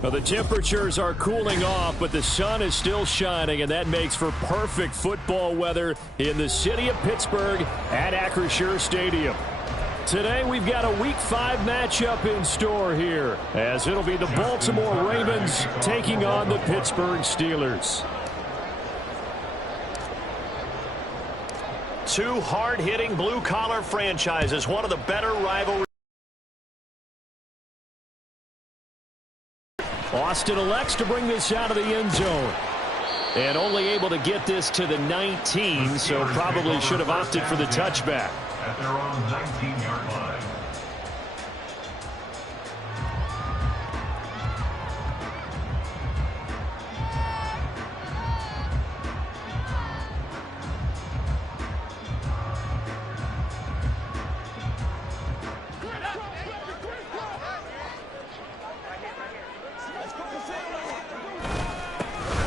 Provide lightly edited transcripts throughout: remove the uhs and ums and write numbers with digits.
Well, the temperatures are cooling off, but the sun is still shining, and that makes for perfect football weather in the city of Pittsburgh at Acrisure Stadium. Today, we've got a Week 5 matchup in store here, as it'll be the Baltimore Ravens taking on the Pittsburgh Steelers. Two hard-hitting blue-collar franchises, one of the better rivalries. Austin elects to bring this out of the end zone. And only able to get this to the 19, so probably should have opted for the touchback. At their own 19-yard line.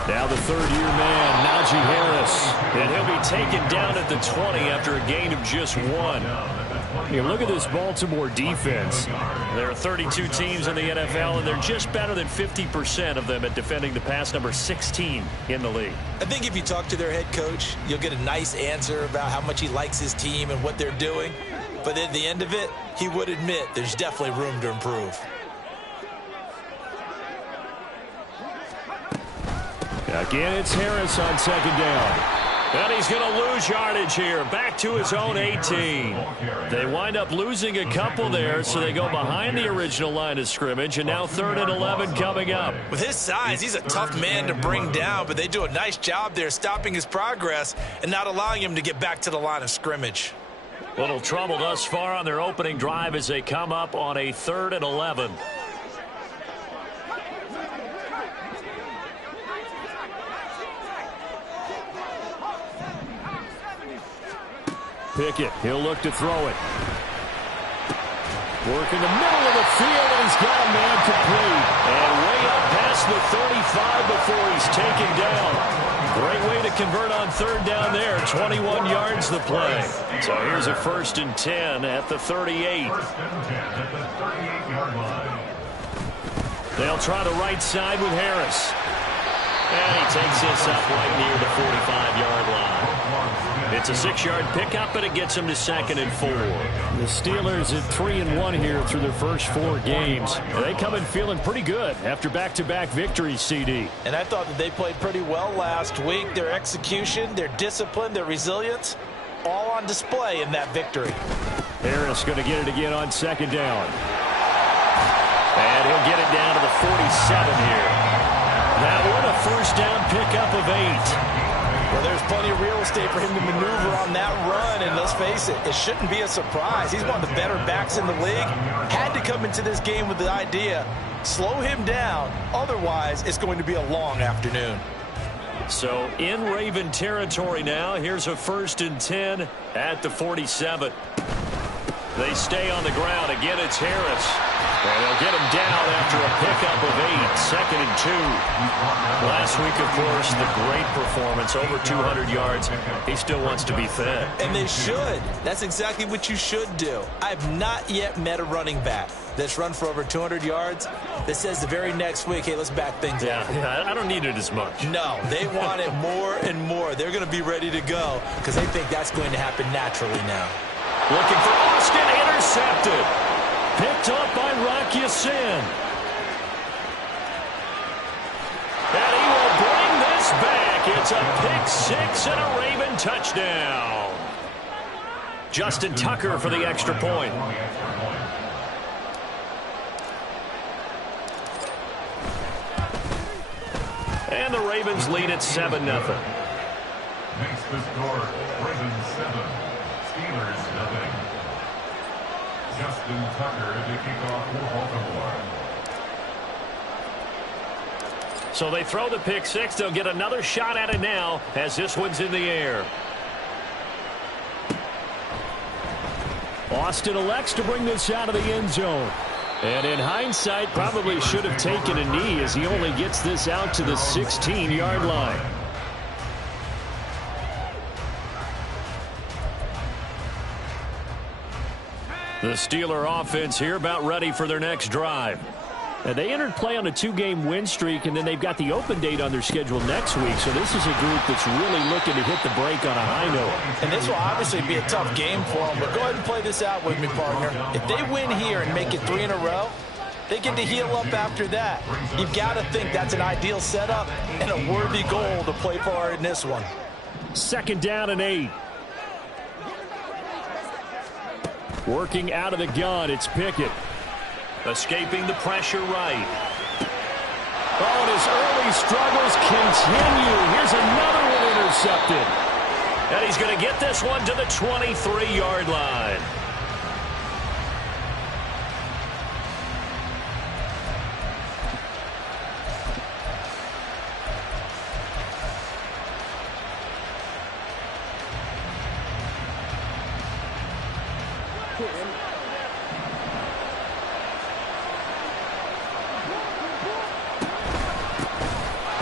Now the third-year man, Najee Harris. And he'll be taken down at the 20 after a gain of just one. Here, look at this Baltimore defense. There are 32 teams in the NFL, and they're just better than 50% of them at defending the pass, number 16 in the league. I think if you talk to their head coach, you'll get a nice answer about how much he likes his team and what they're doing. But at the end of it, he would admit there's definitely room to improve. Again, it's Harris on second down. And he's going to lose yardage here, back to his own 18. They wind up losing a couple there, so they go behind the original line of scrimmage, and now 3rd and 11 coming up. With his size, he's a tough man to bring down, but they do a nice job there stopping his progress and not allowing him to get back to the line of scrimmage. Little trouble thus far on their opening drive as they come up on a 3rd and 11. Pickett, he'll look to throw it. Work in the middle of the field, and he's got a man complete. And way up past the 35 before he's taken down. Great way to convert on 3rd down there. 21 yards the play. So here's a 1st and 10 at the 38. They'll try the right side with Harris. And he takes this up right near the 45-yard line. It's a 6-yard pickup, but it gets him to 2nd and 4. The Steelers at 3-1 here through their first 4 games. They come in feeling pretty good after back-to-back victories, CD. And I thought that they played pretty well last week. Their execution, their discipline, their resilience, all on display in that victory. Harris going to get it again on 2nd down. And he'll get it down to the 47 here. That one a 1st down pickup of 8. Well, there's plenty of real estate for him to maneuver on that run, and let's face it, it shouldn't be a surprise. He's one of the better backs in the league. Had to come into this game with the idea, slow him down, otherwise it's going to be a long afternoon. So in Raven territory now, here's a 1st and 10 at the 47. They stay on the ground. Again, it's Harris. And they'll get him down after a pickup of 8, 2nd and 2. Last week, of course, the great performance, over 200 yards. He still wants to be fed. And they should. That's exactly what you should do. I've not yet met a running back that's run for over 200 yards that says the very next week, hey, let's back things up. Yeah, I don't need it as much. No, they want it more and more. They're going to be ready to go because they think that's going to happen naturally now. Looking for Austin, intercepted. Picked up by Rock Ya-Sin. And he will bring this back. It's a pick 6 and a Raven touchdown. Justin Tucker for the extra point. And the Ravens lead at 7-0. Makes the score Ravens 7, Steelers nothing. Justin Tucker to kick off for Baltimore. So they throw the pick 6. They'll get another shot at it now as this one's in the air. Austin elects to bring this out of the end zone. And in hindsight, probably should have taken a knee as he only gets this out to the 16-yard line. The Steeler offense here about ready for their next drive. They entered play on a 2-game win streak, and then they've got the open date on their schedule next week. So this is a group that's really looking to hit the break on a high note. And this will obviously be a tough game for them. But go ahead and play this out with me, partner. If they win here and make it 3 in a row, they get to heal up after that. You've got to think that's an ideal setup and a worthy goal to play for in this one. 2nd down and 8. Working out of the gun, it's Pickett. Escaping the pressure right. Oh, and his early struggles continue. Here's another one intercepted. And he's going to get this one to the 23-yard line.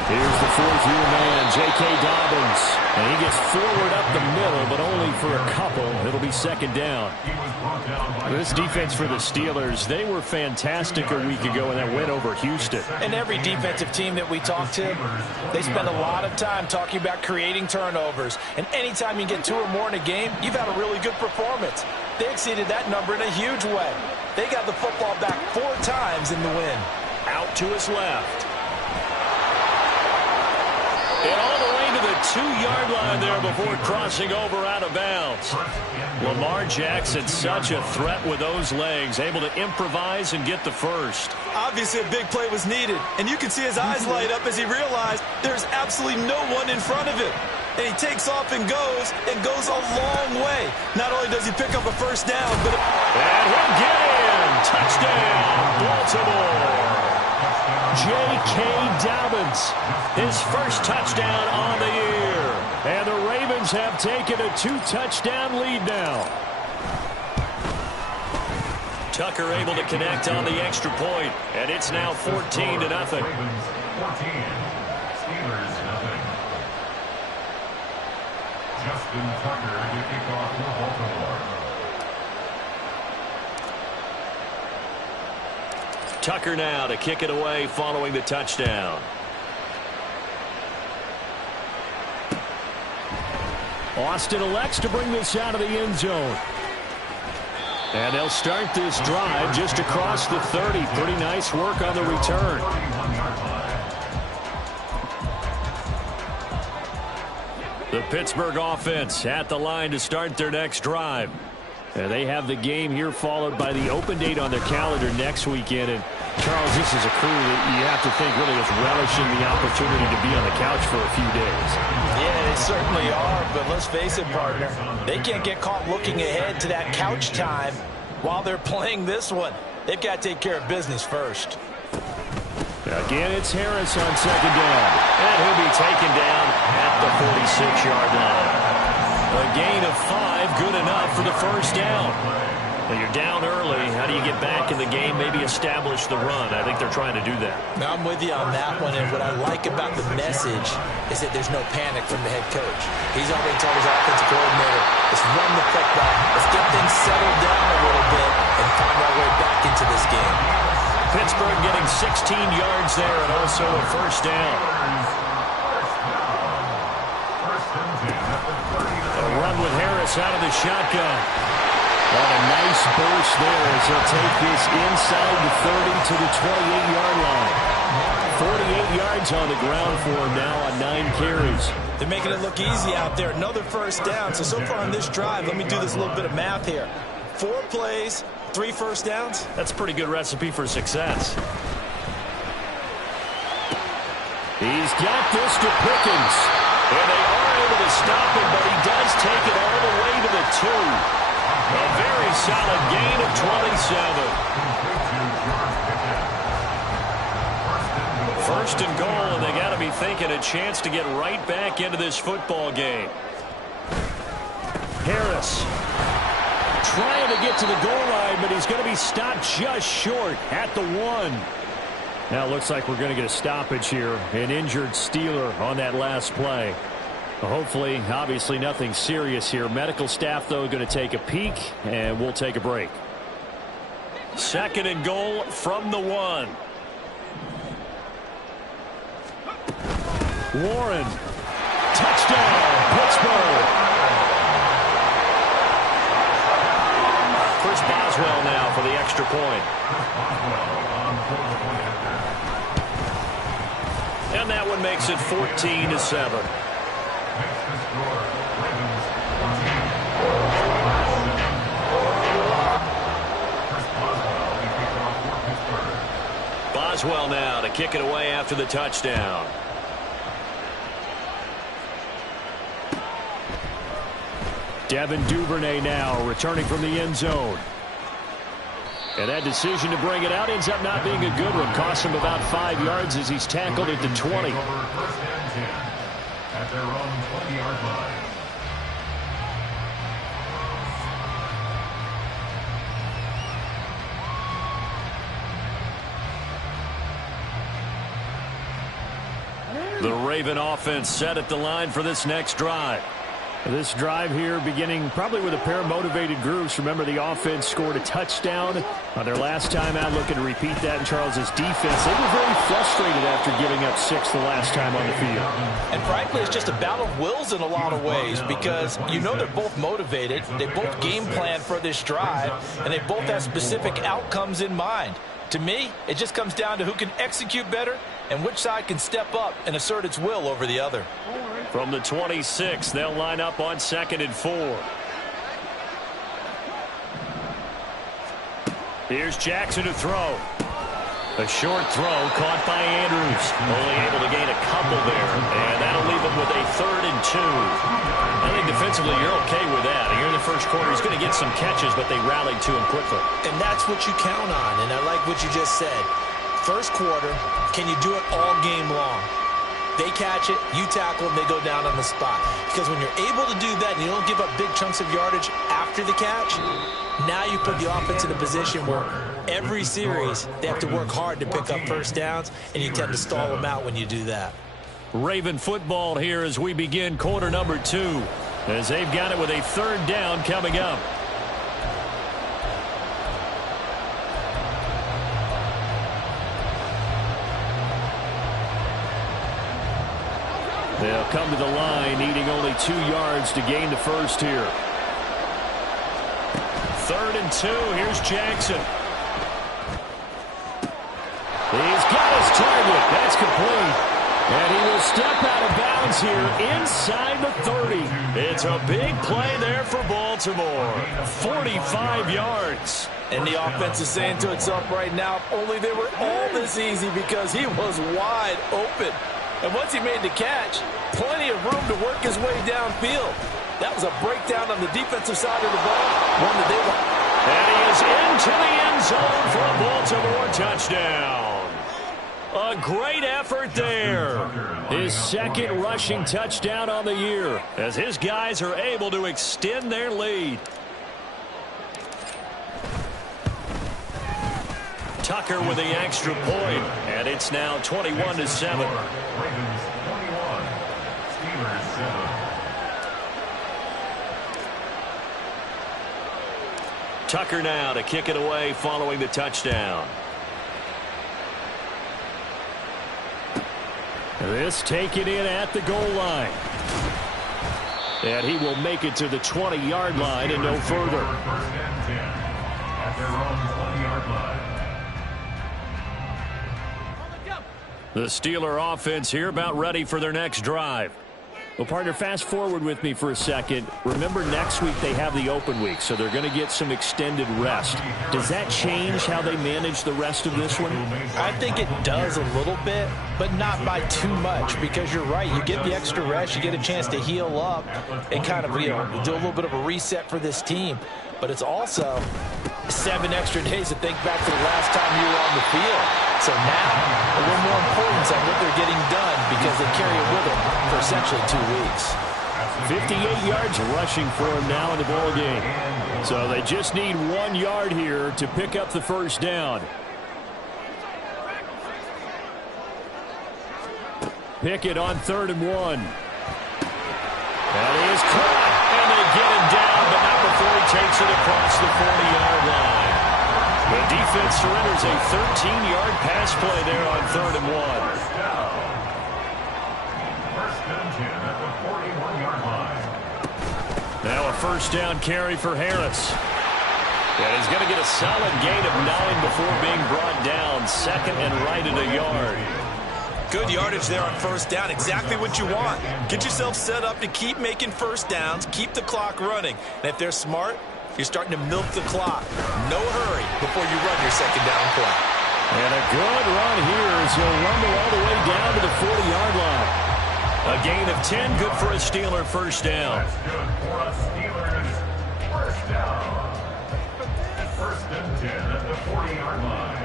Here's the 4th-year man, J.K. Dobbins. And he gets forward up the middle, but only for a couple. It'll be 2nd down. This defense for the Steelers, they were fantastic a week ago in that win over Houston. And every defensive team that we talk to, they spend a lot of time talking about creating turnovers. And anytime you get 2 or more in a game, you've had a really good performance. They exceeded that number in a huge way. They got the football back 4 times in the win. Out to his left. And all the way to the 2-yard line there before crossing over out of bounds. Lamar Jackson, such a threat with those legs, able to improvise and get the first. Obviously, a big play was needed, and you can see his eyes light up as he realized there's absolutely no one in front of him. And he takes off and goes a long way. Not only does he pick up a first down, but... And he'll get in! Touchdown, Baltimore! J.K. Dobbins, his first touchdown on the year. And the Ravens have taken a 2-touchdown lead now. Tucker able to connect on the extra point, and it's now 14-0. Ravens 14, Steelers 0. Justin Tucker to kick off for Baltimore. Tucker now to kick it away following the touchdown. Austin elects to bring this out of the end zone. And they'll start this drive just across the 30. Pretty nice work on the return. The Pittsburgh offense at the line to start their next drive. And they have the game here followed by the open date on their calendar next weekend. And Charles, this is a crew that you have to think really is relishing the opportunity to be on the couch for a few days. Yeah, they certainly are, but let's face it, partner, they can't get caught looking ahead to that couch time while they're playing this one. They've got to take care of business first. Again, it's Harris on 2nd down. And he'll be taken down at the 46-yard line. A gain of 5, good enough for the first down. Well, you're down early. How do you get back in the game, maybe establish the run? I think they're trying to do that. Now, I'm with you on that one, and what I like about the message is that there's no panic from the head coach. He's already told his offensive coordinator, let's run the football, let's get things settled down a little bit and find our way back into this game. Pittsburgh getting 16 yards there and also a first down. A run with Harris out of the shotgun. And a nice burst there as he'll take this inside the 30 to the 28-yard line. 48 yards on the ground for him now on 9 carries. They're making it look easy out there. Another first down. So far on this drive, let me do this little bit of math here. 4 plays, 3 first downs. That's a pretty good recipe for success. He's got this to Pickens. And they are able to stop him, but he does take it all the way to the 2. A very solid gain of 27. First and goal, and they got to be thinking a chance to get right back into this football game. Harris trying to get to the goal line, but he's going to be stopped just short at the 1. Now it looks like we're going to get a stoppage here. An injured Steeler on that last play. Hopefully, obviously nothing serious here. Medical staff, though, going to take a peek, and we'll take a break. 2nd and goal from the 1. Warren. Touchdown, Pittsburgh. Chris Boswell now for the extra point. And that one makes it 14-7. Boswell now to kick it away after the touchdown. Devin Duvernay now returning from the end zone. And that decision to bring it out ends up not being a good one. Costs him about 5 yards as he's tackled at the 20. At their own 20-yard line. The Raven offense set at the line for this next drive. This drive here beginning probably with a pair of motivated groups. Remember, the offense scored a touchdown on their last time out, looking to repeat that in Charles's defense. They were very frustrated after giving up 6 the last time on the field. And frankly, it's just a battle of wills in a lot of ways because you know they're both motivated. They both game plan for this drive, and they both have specific outcomes in mind. To me, it just comes down to who can execute better and which side can step up and assert its will over the other. From the 26, they'll line up on 2nd and 4. Here's Jackson to throw. A short throw caught by Andrews. Only able to gain a couple there, and that'll leave him with a 3rd and 2. I think defensively you're okay with that. Here in the first quarter, he's going to get some catches, but they rallied to him quickly. And that's what you count on, and I like what you just said. First quarter, can you do it all game long? They catch it, you tackle them, they go down on the spot. Because when you're able to do that and you don't give up big chunks of yardage after the catch, now you put the offense in a position where every series they have to work hard to pick up first downs, and you tend to stall them out when you do that. Raven football here as we begin quarter number 2, as they've got it with a 3rd down coming up. They'll come to the line, needing only 2 yards to gain the first here. 3rd and 2. Here's Jackson. He's got his target. That's complete. And he will step out of bounds here inside the 30. It's a big play there for Baltimore. 45 yards. And the offense is saying to itself right now, if only they were all this easy, because he was wide open. And once he made the catch, plenty of room to work his way downfield. That was a breakdown on the defensive side of the ball, one that they were. And he is into the end zone for a Baltimore touchdown. A great effort there. His 2nd rushing touchdown on the year, as his guys are able to extend their lead. Tucker with the extra point, and it's now 21-7. Ravens 21, Steelers 7. Tucker now to kick it away following the touchdown. This taken in at the goal line. And he will make it to the 20-yard line and no further. 1st and 10 at their own 20-yard line. The Steeler offense here about ready for their next drive. Well, partner, fast forward with me for a second. Remember, next week they have the open week, so they're going to get some extended rest. Does that change how they manage the rest of this one? I think it does a little bit, but not by too much, because you're right. You get the extra rest, you get a chance to heal up and kind of, do a little bit of a reset for this team. But it's also 7 extra days to think back to the last time you were on the field. So now, a little more importance on what they're getting done, because they carry it with them for essentially 2 weeks. 58 yards rushing for him now in the ball game. So they just need 1 yard here to pick up the first down. Pickett on 3rd and 1. That is caught, and they get him down, but not before he takes it across the 40-yard line. The defense surrenders a 13-yard pass play there on 3rd and 1. a first down carry for Harris. And he's going to get a solid gain of 9 before being brought down. Second and right at a yard. Good yardage there on first down. Exactly what you want. Get yourself set up to keep making first downs, keep the clock running. And if they're smart, you're starting to milk the clock. No hurry before you run your second down play. And a good run here as he'll rumble all the way down to the 40-yard line. A gain of 10, good for a Steeler first down. That's good for a Steelers first down. First and 10 at the 40-yard line.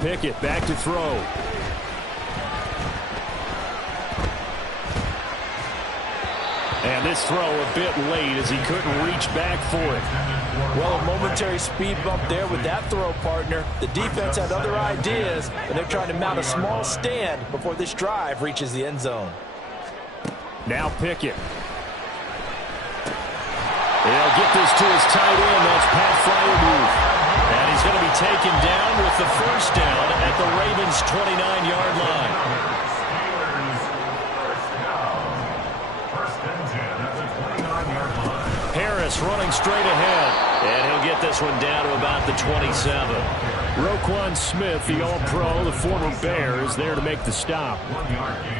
Pickett back to throw. And this throw a bit late as he couldn't reach back for it. Well, a momentary speed bump there with that throw, partner. The defense had other ideas, and they're trying to mount a small stand before this drive reaches the end zone. Now Pickett. They'll get this to his tight end. That's Pat Freiermuth. And he's going to be taken down with the first down at the Ravens' 29-yard line. First and 10 at the 29-yard line. Harris running straight ahead. And he'll get this one down to about the 27. Roquan Smith, the All-Pro, the former Bear, is there to make the stop.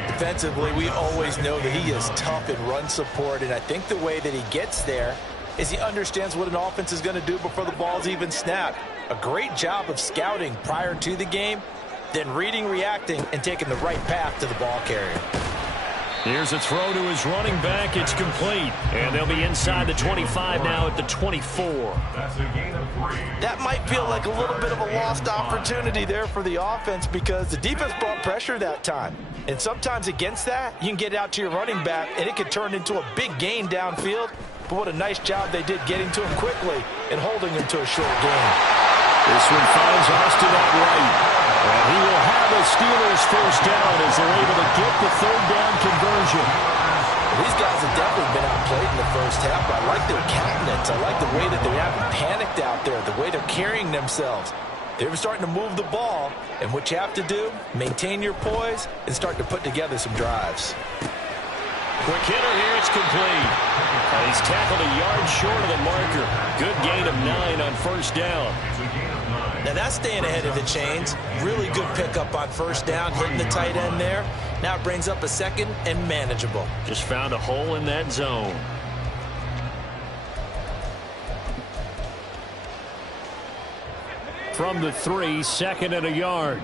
Defensively, we always know that he is tough in run support, and I think the way that he gets there is he understands what an offense is going to do before the ball's even snapped. A great job of scouting prior to the game, then reading, reacting, and taking the right path to the ball carrier. Here's a throw to his running back. It's complete. And they'll be inside the 25 now at the 24. That's a gain of 3. That might feel like a little bit of a lost opportunity there for the offense because the defense brought pressure that time. And sometimes against that, you can get out to your running back, and it could turn into a big gain downfield. But what a nice job they did getting to him quickly and holding him to a short gain. This one finds Austin at right. And he will have a Steelers first down as they're able to get the third down conversion. These guys have definitely been outplayed in the first half. I like their countenance. I like the way that they haven't panicked out there, the way they're carrying themselves. They're starting to move the ball, and what you have to do, maintain your poise and start to put together some drives. Quick hitter here, it's complete. And he's tackled a yard short of the marker. Good gain of 9 on first down. Now that's staying ahead of the chains. Really good pickup on first down, hitting the tight end there. Now it brings up a second and manageable. Just found a hole in that zone. From the 3, second and a yard.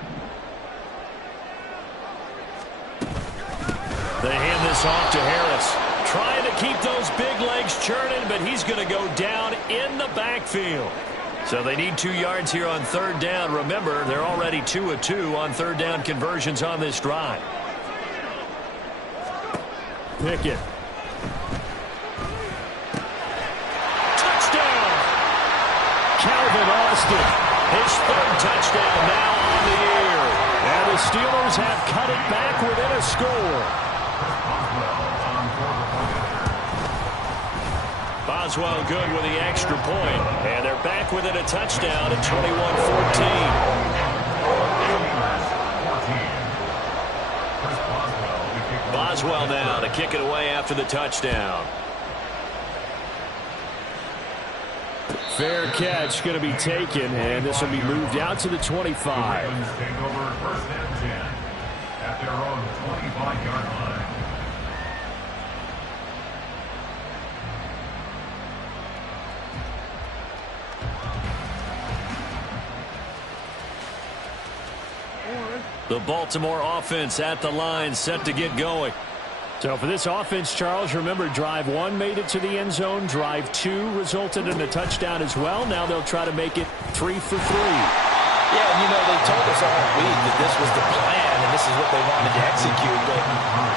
They hand this off to Harris. Trying to keep those big legs churning, but he's going to go down in the backfield. So they need 2 yards here on third down. Remember, they're already 2 of 2 on third down conversions on this drive. Pickett. Touchdown! Calvin Austin. His third touchdown now on the year. And the Steelers have cut it back within a score. Boswell good with the extra point. And they're back within a touchdown at 21-14. Boswell now to kick it away after the touchdown. Fair catch going to be taken, and this will be moved out to the 25. Ravens take over first and 10 at their own 25-yard line. The Baltimore offense at the line, set to get going. So for this offense, Charles, remember drive 1 made it to the end zone. Drive 2 resulted in a touchdown as well. Now they'll try to make it 3 for 3. Yeah, and you know, they told us all week that this was the plan and this is what they wanted to execute. But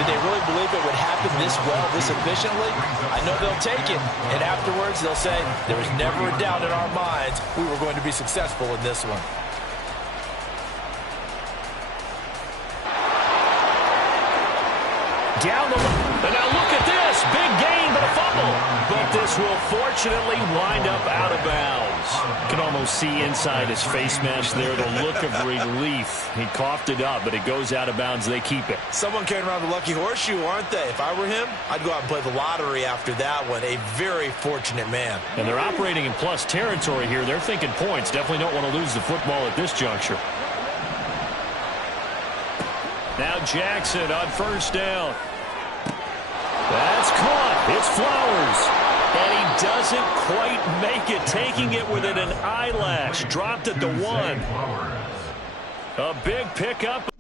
did they really believe it would happen this well, this efficiently? I know they'll take it. And afterwards, they'll say, there was never a doubt in our minds we were going to be successful in this one. Down the line. And now look at this. Big gain, but a fumble. But this This will fortunately wind up out of bounds. You can almost see inside his face mask there the look of relief. He coughed it up, but it goes out of bounds. They keep it. Someone carrying around the lucky horseshoe, aren't they? If I were him, I'd go out and play the lottery after that one. A very fortunate man. And they're operating in plus territory here. They're thinking points. Definitely don't want to lose the football at this juncture. Now Jackson on first down. That's caught. It's Flowers. And he doesn't quite make it, taking it within an eyelash. Dropped at the 1. A big pickup.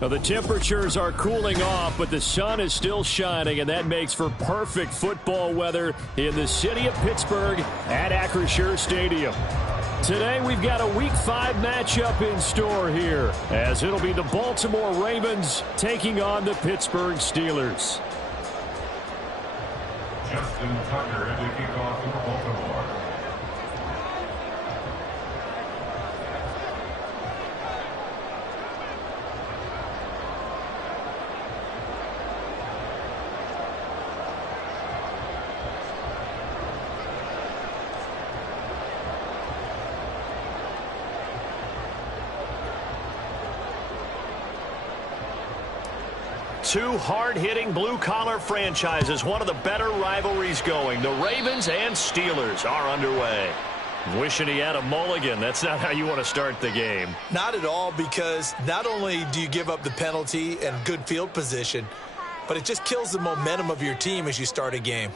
Now the temperatures are cooling off, but the sun is still shining, and that makes for perfect football weather in the city of Pittsburgh at Acrisure Stadium. Today we've got a Week 5 matchup in store here, as it'll be the Baltimore Ravens taking on the Pittsburgh Steelers. Justin Tucker to kick off for Baltimore. Two hard-hitting blue-collar franchises, one of the better rivalries going. The Ravens and Steelers are underway. Wishing he had a mulligan. That's not how you want to start the game. Not at all, because not only do you give up the penalty and good field position, but it just kills the momentum of your team as you start a game.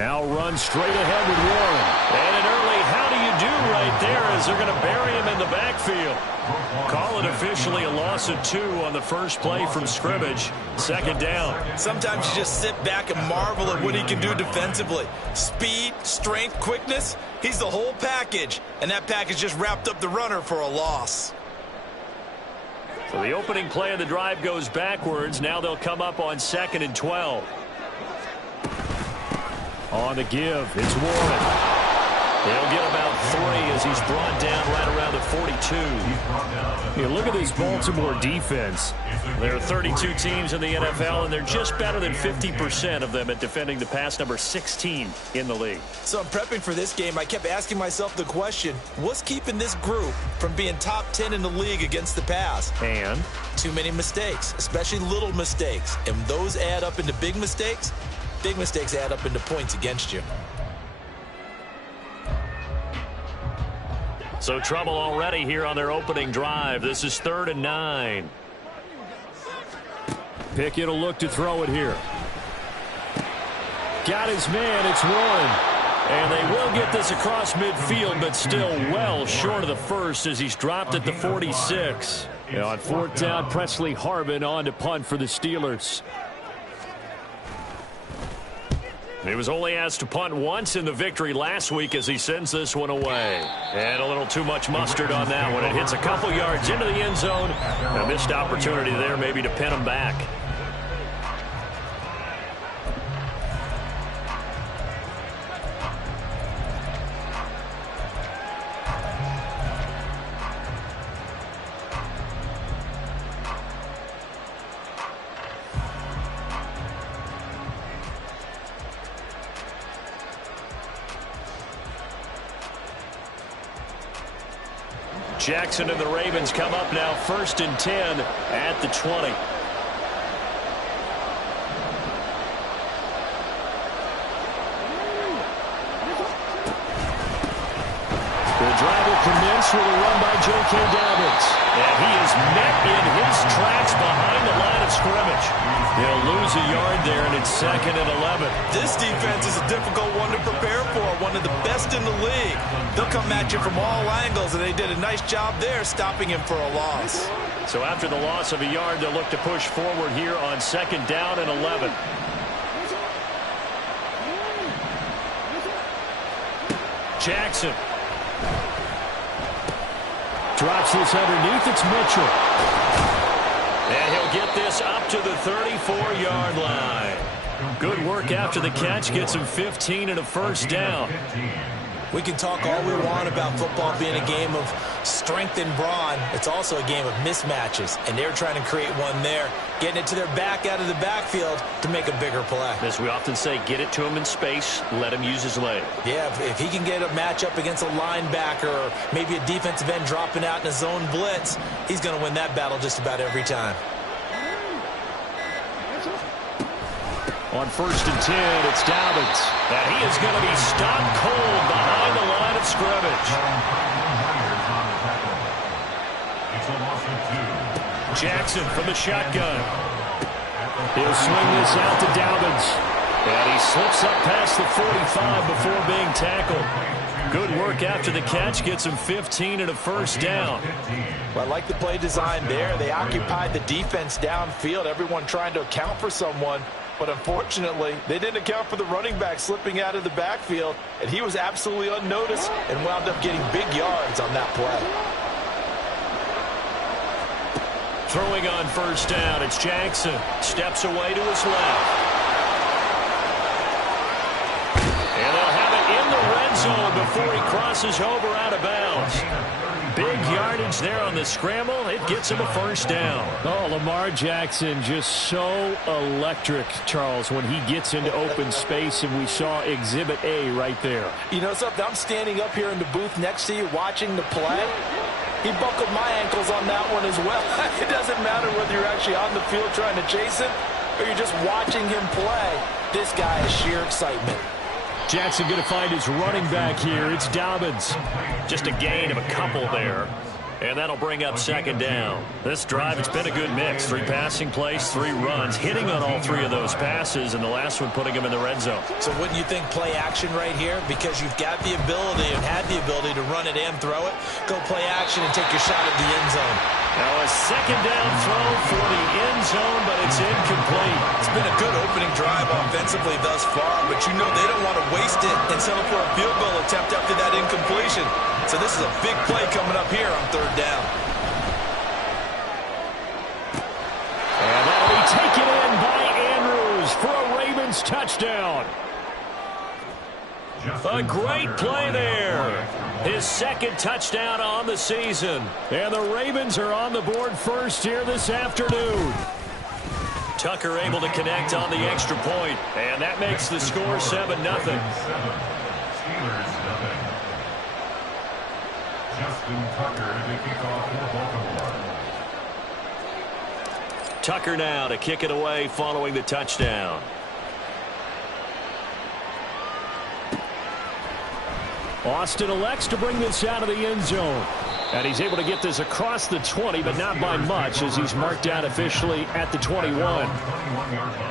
Now run straight ahead with Warren. And an early how do you do right there as they're going to bury him in the backfield. Call it officially a loss of 2 on the first play from scrimmage. Second down. Sometimes you just sit back and marvel at what he can do defensively. Speed, strength, quickness. He's the whole package. And that package just wrapped up the runner for a loss. So the opening play of the drive goes backwards. Now they'll come up on 2nd and 12. On the give, it's Warren. They'll get about 3 as he's brought down right around the 42. Yeah, look at this Baltimore defense. There are 32 teams in the NFL, and they're just better than 50% of them at defending the pass, number 16 in the league. So I'm prepping for this game. I kept asking myself the question, what's keeping this group from being top 10 in the league against the pass? And Too many mistakes, especially little mistakes. And those add up into big mistakes. Big mistakes add up into points against you. So trouble already here on their opening drive. This is 3rd and 9. Pickett will look to throw it here. Got his man, it's Warren. And they will get this across midfield, but still well short of the first as he's dropped at the 46. And on 4th down, Presley Harvin on to punt for the Steelers. He was only asked to punt once in the victory last week as he sends this one away. And a little too much mustard on that one. It hits a couple yards into the end zone. A missed opportunity there maybe to pin him back. Jackson and the Ravens come up now 1st and 10 at the 20. The drive will commence with a run by J.K. Dobbins. And he is met in his tracks behind the line of scrimmage. They'll lose a yard there, and it's 2nd and 11. This defense is a difficult one to prepare for, one of the best in the league. They'll come at you from all angles, and they did a nice job there stopping him for a loss. So after the loss of a yard, they'll look to push forward here on 2nd down and 11. Jackson. Drops this underneath, it's Mitchell. And he'll get this up to the 34-yard line. Good work after the catch, gets him 15 and a first down. We can talk all we want about football being a game of strength and brawn. It's also a game of mismatches, and they're trying to create one there, getting it to their back out of the backfield to make a bigger play. As we often say, get it to him in space, let him use his leg. Yeah, if he can get a matchup against a linebacker or maybe a defensive end dropping out in a zone blitz, he's going to win that battle just about every time. On 1st and 10, it's Dobbins. And he is going to be stopped cold behind the line of scrimmage. Jackson from the shotgun. He'll swing this out to Dobbins. And he slips up past the 45 before being tackled. Good work after the catch, gets him 15 and a first down. Well, I like the play design there. They occupied the defense downfield, everyone trying to account for someone. But unfortunately, they didn't account for the running back slipping out of the backfield, and he was absolutely unnoticed and wound up getting big yards on that play. Throwing on 1st down, it's Jackson. Steps away to his left. And they'll have it in the red zone before he crosses over out of bounds. Big yardage there on the scramble. It gets him a first down. Oh, Lamar Jackson just so electric, Charles, when he gets into open space, and we saw Exhibit A right there. You know something? I'm standing up here in the booth next to you watching the play. He buckled my ankles on that one as well. It doesn't matter whether you're actually on the field trying to chase him or you're just watching him play. This guy is sheer excitement. Jackson going to find his running back here. It's Dobbins. Just a gain of a couple there. And that'll bring up second down. This drive, it's been a good mix. 3 passing plays, 3 runs, hitting on all 3 of those passes, and the last one putting him in the red zone. So wouldn't you think play action right here? Because you've got the ability and had the ability to run it and throw it. Go play action and take your shot at the end zone. Now a second down throw for the end zone, but it's incomplete. It's been a good opening drive offensively thus far, but you know they don't want to waste it and settle for a field goal attempt after that incompletion. So this is a big play coming up here on 3rd down. And that'll be taken in by Andrews for a Ravens touchdown. A great play there. His 2nd touchdown on the season. And the Ravens are on the board first here this afternoon. Tucker able to connect on the extra point, and that makes the score 7-0. Steelers 0. Justin Tucker to kick off for Baltimore. Tucker now to kick it away following the touchdown. Austin elects to bring this out of the end zone. And he's able to get this across the 20, but not by much, as he's marked out officially at the 21. 21-yard line.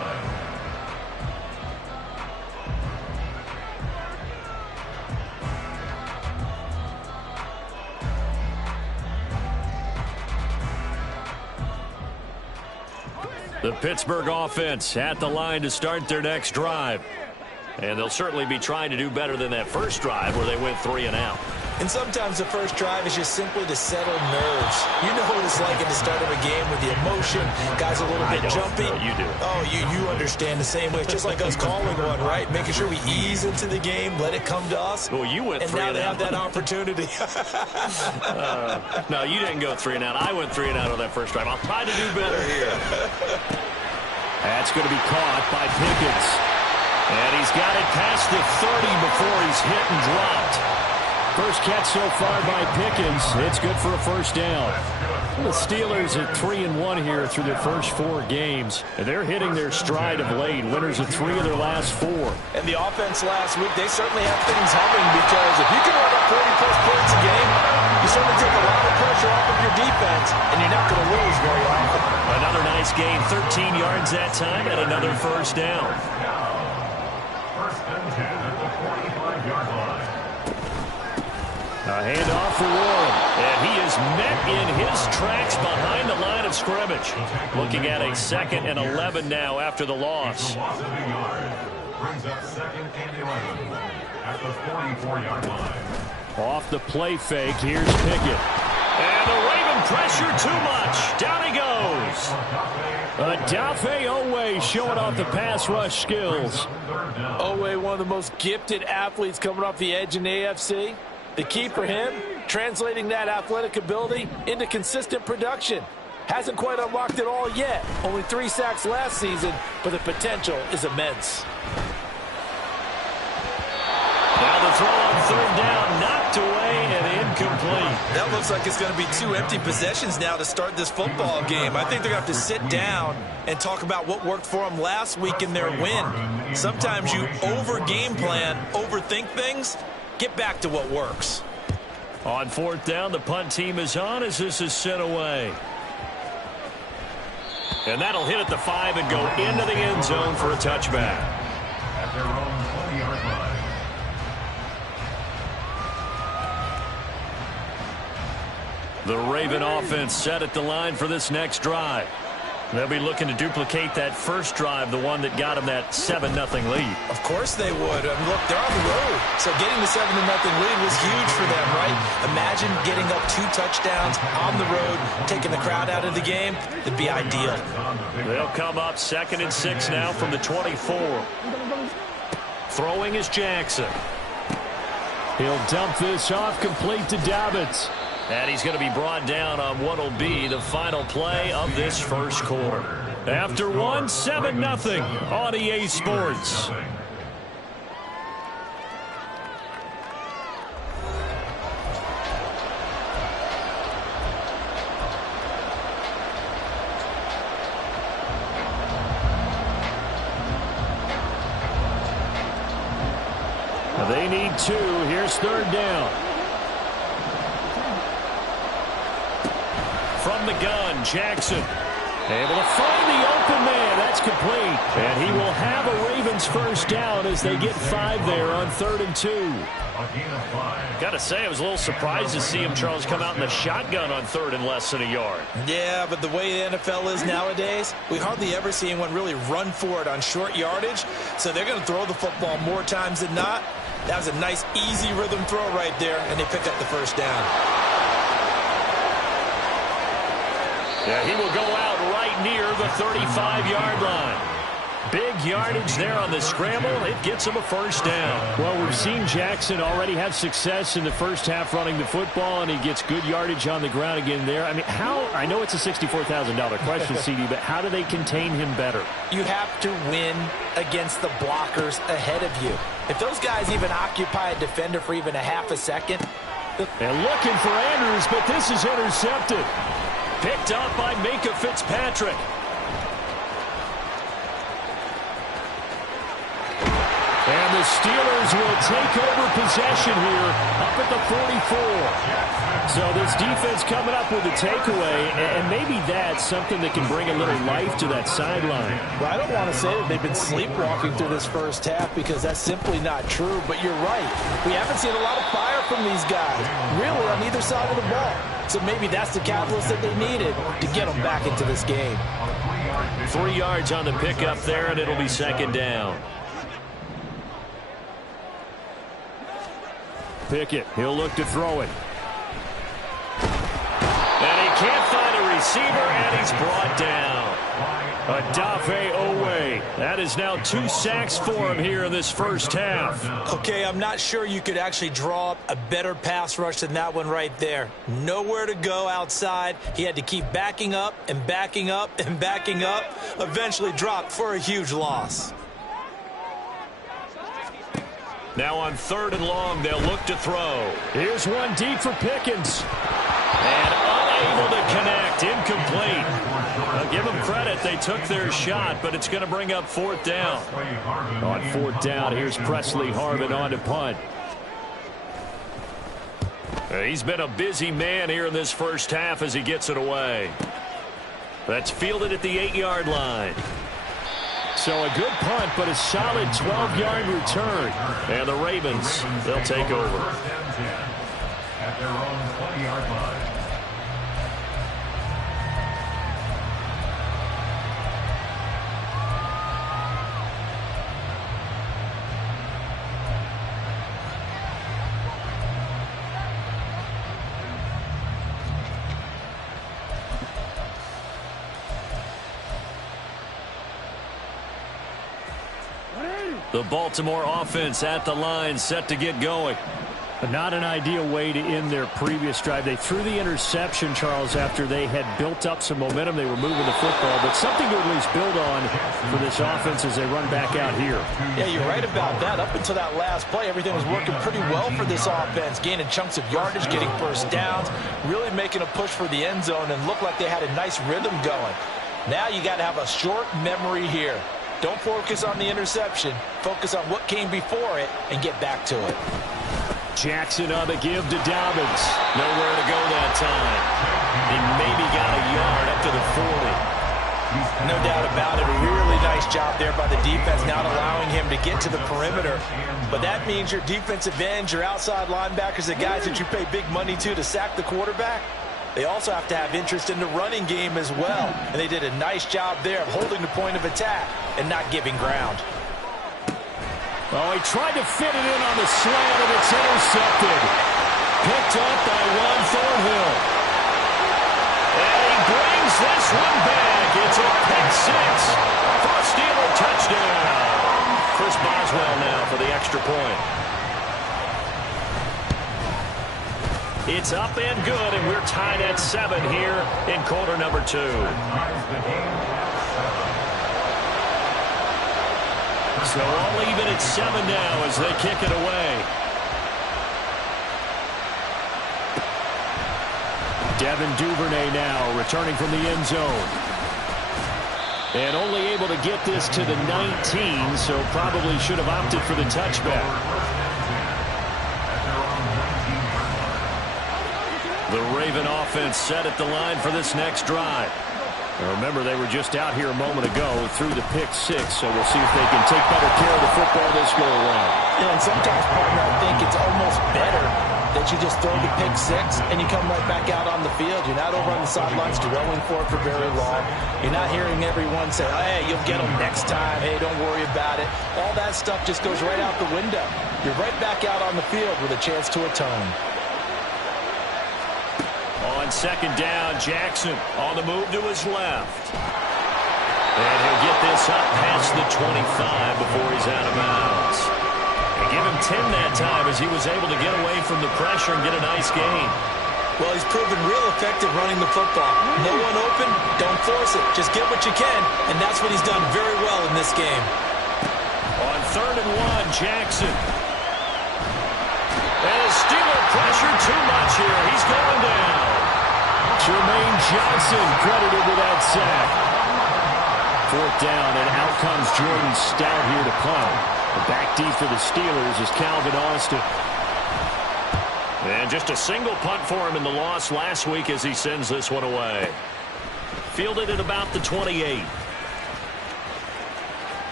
The Pittsburgh offense at the line to start their next drive. And they'll certainly be trying to do better than that first drive where they went 3 and out. And sometimes the first drive is just simply to settle nerves. You know what it's like at the start of a game with the emotion. Guys a little bit jumpy. You do. Oh, you understand the same way. It's just like us calling one, right? Making sure we ease into the game, let it come to us. Well, you went 3 and out. And now they have that opportunity. No, you didn't go 3 and out. I went 3 and out on that first drive. I'll try to do better here. That's going to be caught by Pickens. And he's got it past the 30 before he's hit and dropped. First catch so far by Pickens. It's good for a first down. The Steelers at 3-1 here through their first 4 games. And they're hitting their stride of late. Winners of 3 of their last 4. And the offense last week, they certainly have things humming, because if you can run up 40-plus points a game, you certainly take a lot of pressure off of your defense, and you're not going to lose very often. Another nice gain, 13 yards that time, and another first down. First and 10 at the 45-yard line. A handoff for Warren. And he is met in his tracks behind the line of scrimmage. Looking at a 2nd and 11 now after the loss. Loss of a yard. Brings up 2nd and 11 at the 44-yard line. Off the play fake, here's Pickett. And the Raven pressure too much. Down he goes. Odafe Oweh showing off the pass rush skills. Oweh, one of the most gifted athletes coming off the edge in the AFC. The key for him, translating that athletic ability into consistent production. Hasn't quite unlocked it all yet. Only 3 sacks last season, but the potential is immense. Now the throw on 3rd down, knocked away and incomplete. That looks like it's going to be 2 empty possessions now to start this football game. I think they're going to have to sit down and talk about what worked for them last week in their win. Sometimes you over-game plan, overthink things. Get back to what works. On 4th down, the punt team is on as this is sent away. And that'll hit at the 5 and go into the end zone for a touchback. At their own 20-yard line. The Raven offense set at the line for this next drive. They'll be looking to duplicate that first drive, the one that got them that 7-0 lead. Of course they would. Look, they're on the road. So getting the 7-0 lead was huge for them, right? Imagine getting up 2 touchdowns on the road, taking the crowd out of the game. It'd be ideal. They'll come up 2nd and 6 now from the 24. Throwing is Jackson. He'll dump this off complete to Dobbins. And he's going to be brought down on what will be the final play of this first quarter. After 1, 7-0 on EA Sports. They need 2. Here's 3rd down. from the gun, Jackson. Able to find the open man. That's complete. And he will have a Ravens first down as they get 5 there on 3rd and 2. Got to say, I was a little surprised to see him, Charles, come out in the shotgun on 3rd and less than a yard. Yeah, but the way the NFL is nowadays, we hardly ever see anyone really run for it on short yardage. So they're going to throw the football more times than not. That was a nice, easy rhythm throw right there, and they pick up the first down. Yeah, he will go out right near the 35-yard line. Big yardage there on the scramble. It gets him a first down. Well, we've seen Jackson already have success in the first half running the football, and he gets good yardage on the ground again there. I mean, I know it's a $64,000 question, CD, but how do they contain him better? You have to win against the blockers ahead of you. If those guys even occupy a defender for even a half a second. And looking for Andrews, but this is intercepted. Picked up by Minkah Fitzpatrick. And the Steelers will take over possession here up at the 44. So this defense coming up with a takeaway, and maybe that's something that can bring a little life to that sideline. Well, I don't want to say that they've been sleepwalking through this first half because that's simply not true, but you're right. We haven't seen a lot of fire from these guys, really, on either side of the ball. So maybe that's the catalyst that they needed to get them back into this game. 3 yards on the pickup there, and it'll be second down. Pickett, he'll look to throw it. And he can't find a receiver, and he's brought down. Odafe Oweh. That is now 2 sacks for him here in this first half. Okay, I'm not sure you could actually draw up a better pass rush than that one right there. Nowhere to go outside. He had to keep backing up and backing up and backing up. Eventually dropped for a huge loss. Now on 3rd and long, they'll look to throw. Here's one deep for Pickens. And unable to connect. Incomplete. I'll give them credit. They took their shot, but it's going to bring up 4th down. On 4th down, here's Presley Harvin on to punt. He's been a busy man here in this first half as he gets it away. That's fielded at the 8-yard line. So a good punt, but a solid 12-yard return. And the Ravens, they'll take over. At their own 20-yard line. The Baltimore offense at the line, set to get going. Not an ideal way to end their previous drive. They threw the interception, Charles, after they had built up some momentum. They were moving the football, but something to at least build on for this offense as they run back out here. Yeah, you're right about that. Up until that last play, everything was working pretty well for this offense, gaining chunks of yardage, getting first downs, really making a push for the end zone, and looked like they had a nice rhythm going. Now you got to have a short memory here. Don't focus on the interception. Focus on what came before it and get back to it. Jackson on the give to Dobbins. Nowhere to go that time. He maybe got a yard up to the 40. No doubt about it. A really nice job there by the defense, not allowing him to get to the perimeter. But that means your defensive ends, your outside linebackers, the guys that you pay big money to sack the quarterback, they also have to have interest in the running game as well. And they did a nice job there of holding the point of attack and not giving ground. Oh, he tried to fit it in on the slant, and it's intercepted. Picked up by Juan Thornhill. And he brings this one back. It's a pick six for a Steeler touchdown. Chris Boswell now for the extra point. It's up and good, and we're tied at 7 here in quarter number 2. So all even at 7 now as they kick it away. Devin Duvernay now returning from the end zone. And only able to get this to the 19, so probably should have opted for the touchback. The Raven offense set at the line for this next drive. Now remember, they were just out here a moment ago through the pick six, so we'll see if they can take better care of the football this go around. Yeah, and sometimes, partner, I think it's almost better that you just throw the pick six and you come right back out on the field. You're not over on the sidelines dwelling for it for very long. You're not hearing everyone say, hey, you'll get them next time. Hey, don't worry about it. All that stuff just goes right out the window. You're right back out on the field with a chance to atone. On second down, Jackson on the move to his left. And he'll get this up past the 25 before he's out of bounds. And give him 10 that time as he was able to get away from the pressure and get a nice gain. Well, he's proven real effective running the football. No one open, don't force it. Just get what you can, and that's what he's done very well in this game. On 3rd and 1, Jackson. And Steeler pressure too much here. He's going down. Jermaine Johnson credited with that sack. 4th down, and out comes Jordan Stout here to punt. The back deep for the Steelers is Calvin Austin. And just a single punt for him in the loss last week as he sends this one away. Fielded at about the 28.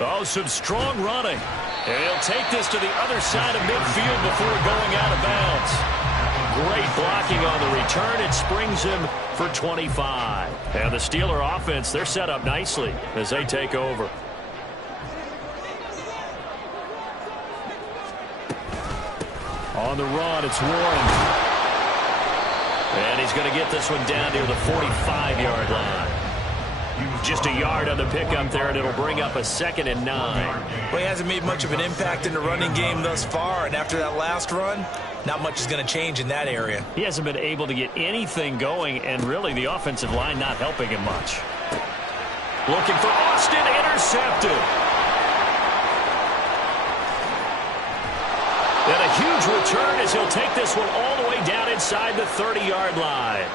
Oh, some strong running. And he'll take this to the other side of midfield before going out of bounds. Great blocking on the return. It springs him for 25. And the Steeler offense, they're set up nicely as they take over. On the run, it's Warren. And he's going to get this one down near the 45-yard line. Just a yard on the pickup there, and it'll bring up a 2nd and 9. Well, he hasn't made much of an impact in the running game thus far, and after that last run, not much is going to change in that area. He hasn't been able to get anything going, and really the offensive line not helping him much. Looking for Austin, intercepted. And a huge return as he'll take this one all the way down inside the 30-yard line.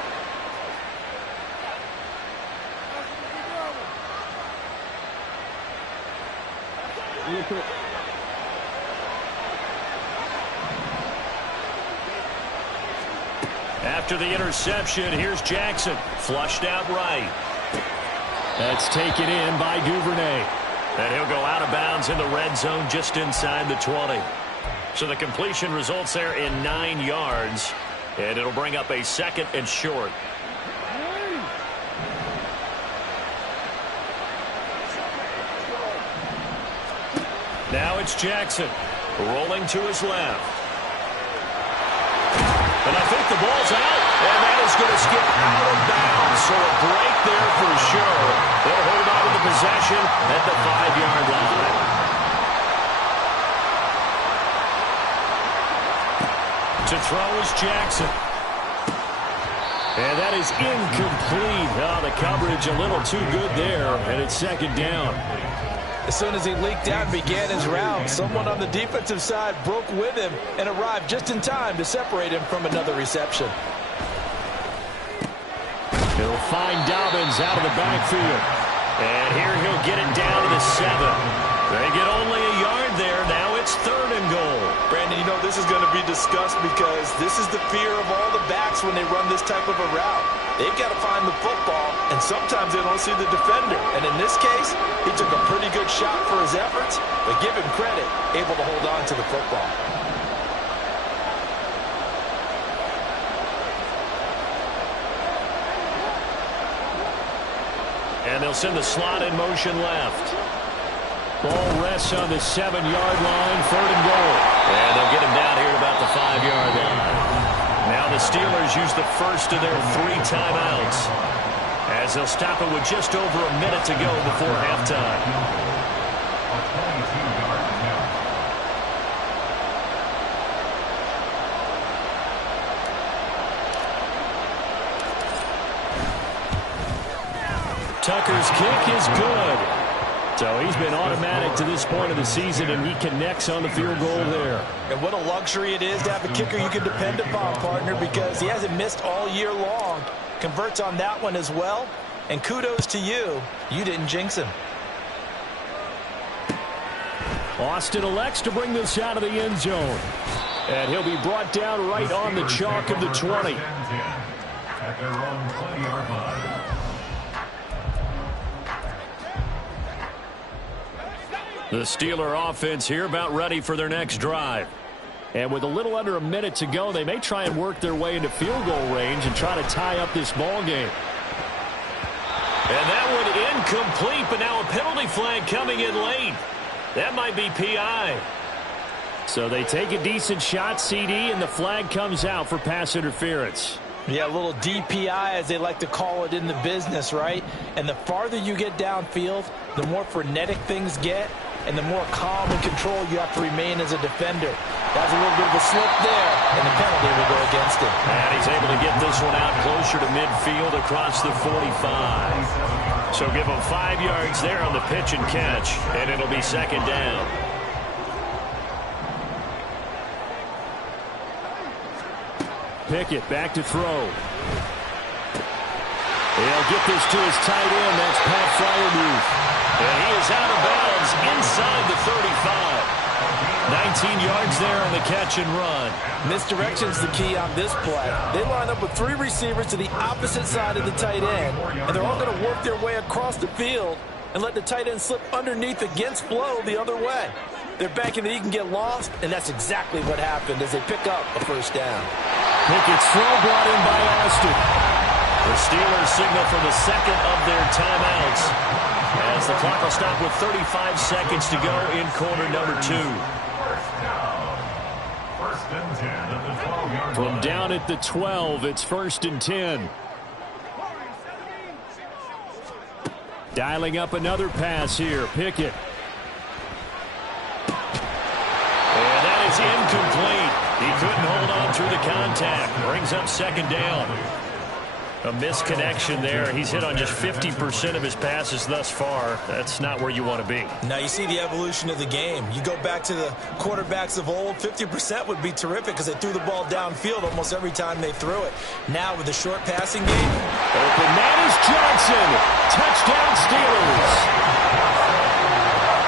After the interception, here's Jackson. Flushed out right. That's taken in by Duvernay. And he'll go out of bounds in the red zone just inside the 20. So the completion results there in 9 yards. And it'll bring up a 2nd and short. Now it's Jackson. Rolling to his left. And I think the ball's out. And that is going to skip out of bounds. So a break there for sure. They'll hold on to the possession at the 5-yard line. To throw is Jackson. And that is incomplete. Oh, the coverage a little too good there. And it's 2nd down. As soon as he leaked out and began his route, someone on the defensive side broke with him and arrived just in time to separate him from another reception. He'll find Dobbins out of the backfield. And here he'll get it down to the 7. They get only a yard there. Now it's 3rd and goal. Brandon, you know this is going to be discussed because this is the fear of all the backs when they run this type of a route. They've got to find the football, and sometimes they don't see the defender. And in this case, he took a pretty good shot for his efforts, but give him credit, able to hold on to the football. And they'll send the slot in motion left. Ball rests on the 7-yard line, 3rd and goal. And they'll get him down here at about the 5-yard line. Now the Steelers use the first of their 3 timeouts as they'll stop it with just over a minute to go before halftime. A 22-yard penalty. Tucker's kick is good. So he's been automatic to this point of the season, and he connects on the field goal there. And what a luxury it is to have a kicker you can depend upon, partner, because he hasn't missed all year long. Converts on that one as well. And kudos to you. You didn't jinx him. Austin elects to bring this out of the end zone. And he'll be brought down right on the chalk of the 20. At their own 20-yard line. The Steeler offense here about ready for their next drive. And with a little under a minute to go, they may try and work their way into field goal range and try to tie up this ball game. And that one incomplete, but now a penalty flag coming in late. That might be PI. So they take a decent shot, CD, and the flag comes out for pass interference. Yeah, a little DPI, as they like to call it in the business, right? And the farther you get downfield, the more frenetic things get, and the more calm and control you have to remain as a defender. That's a little bit of a slip there, and the penalty will go against him. And he's able to get this one out closer to midfield across the 45. So give him 5 yards there on the pitch and catch, and it'll be second down. Pickett back to throw. He'll get this to his tight end. That's Pat Freiermuth. And he is out of bounds inside the 35. 19 yards there on the catch and run. Misdirection's the key on this play. They line up with 3 receivers to the opposite side of the tight end, and they're all going to work their way across the field and let the tight end slip underneath against flow the other way. They're banking that he can get lost, and that's exactly what happened as they pick up a first down. Pickett's throw brought in by Austin. The Steelers signal for the second of their timeouts as the clock will stop with 35 seconds to go in quarter number 2. First and 10 at the 12-yard From line. down at the 12, it's 1st and 10. Dialing up another pass here. Pickett. And that is incomplete. He couldn't hold on through the contact. Brings up second down. A misconnection there. He's hit on just 50% of his passes thus far. That's not where you want to be. Now you see the evolution of the game. You go back to the quarterbacks of old, 50% would be terrific because they threw the ball downfield almost every time they threw it. Now with the short passing game. Open man is Johnson. Touchdown Steelers.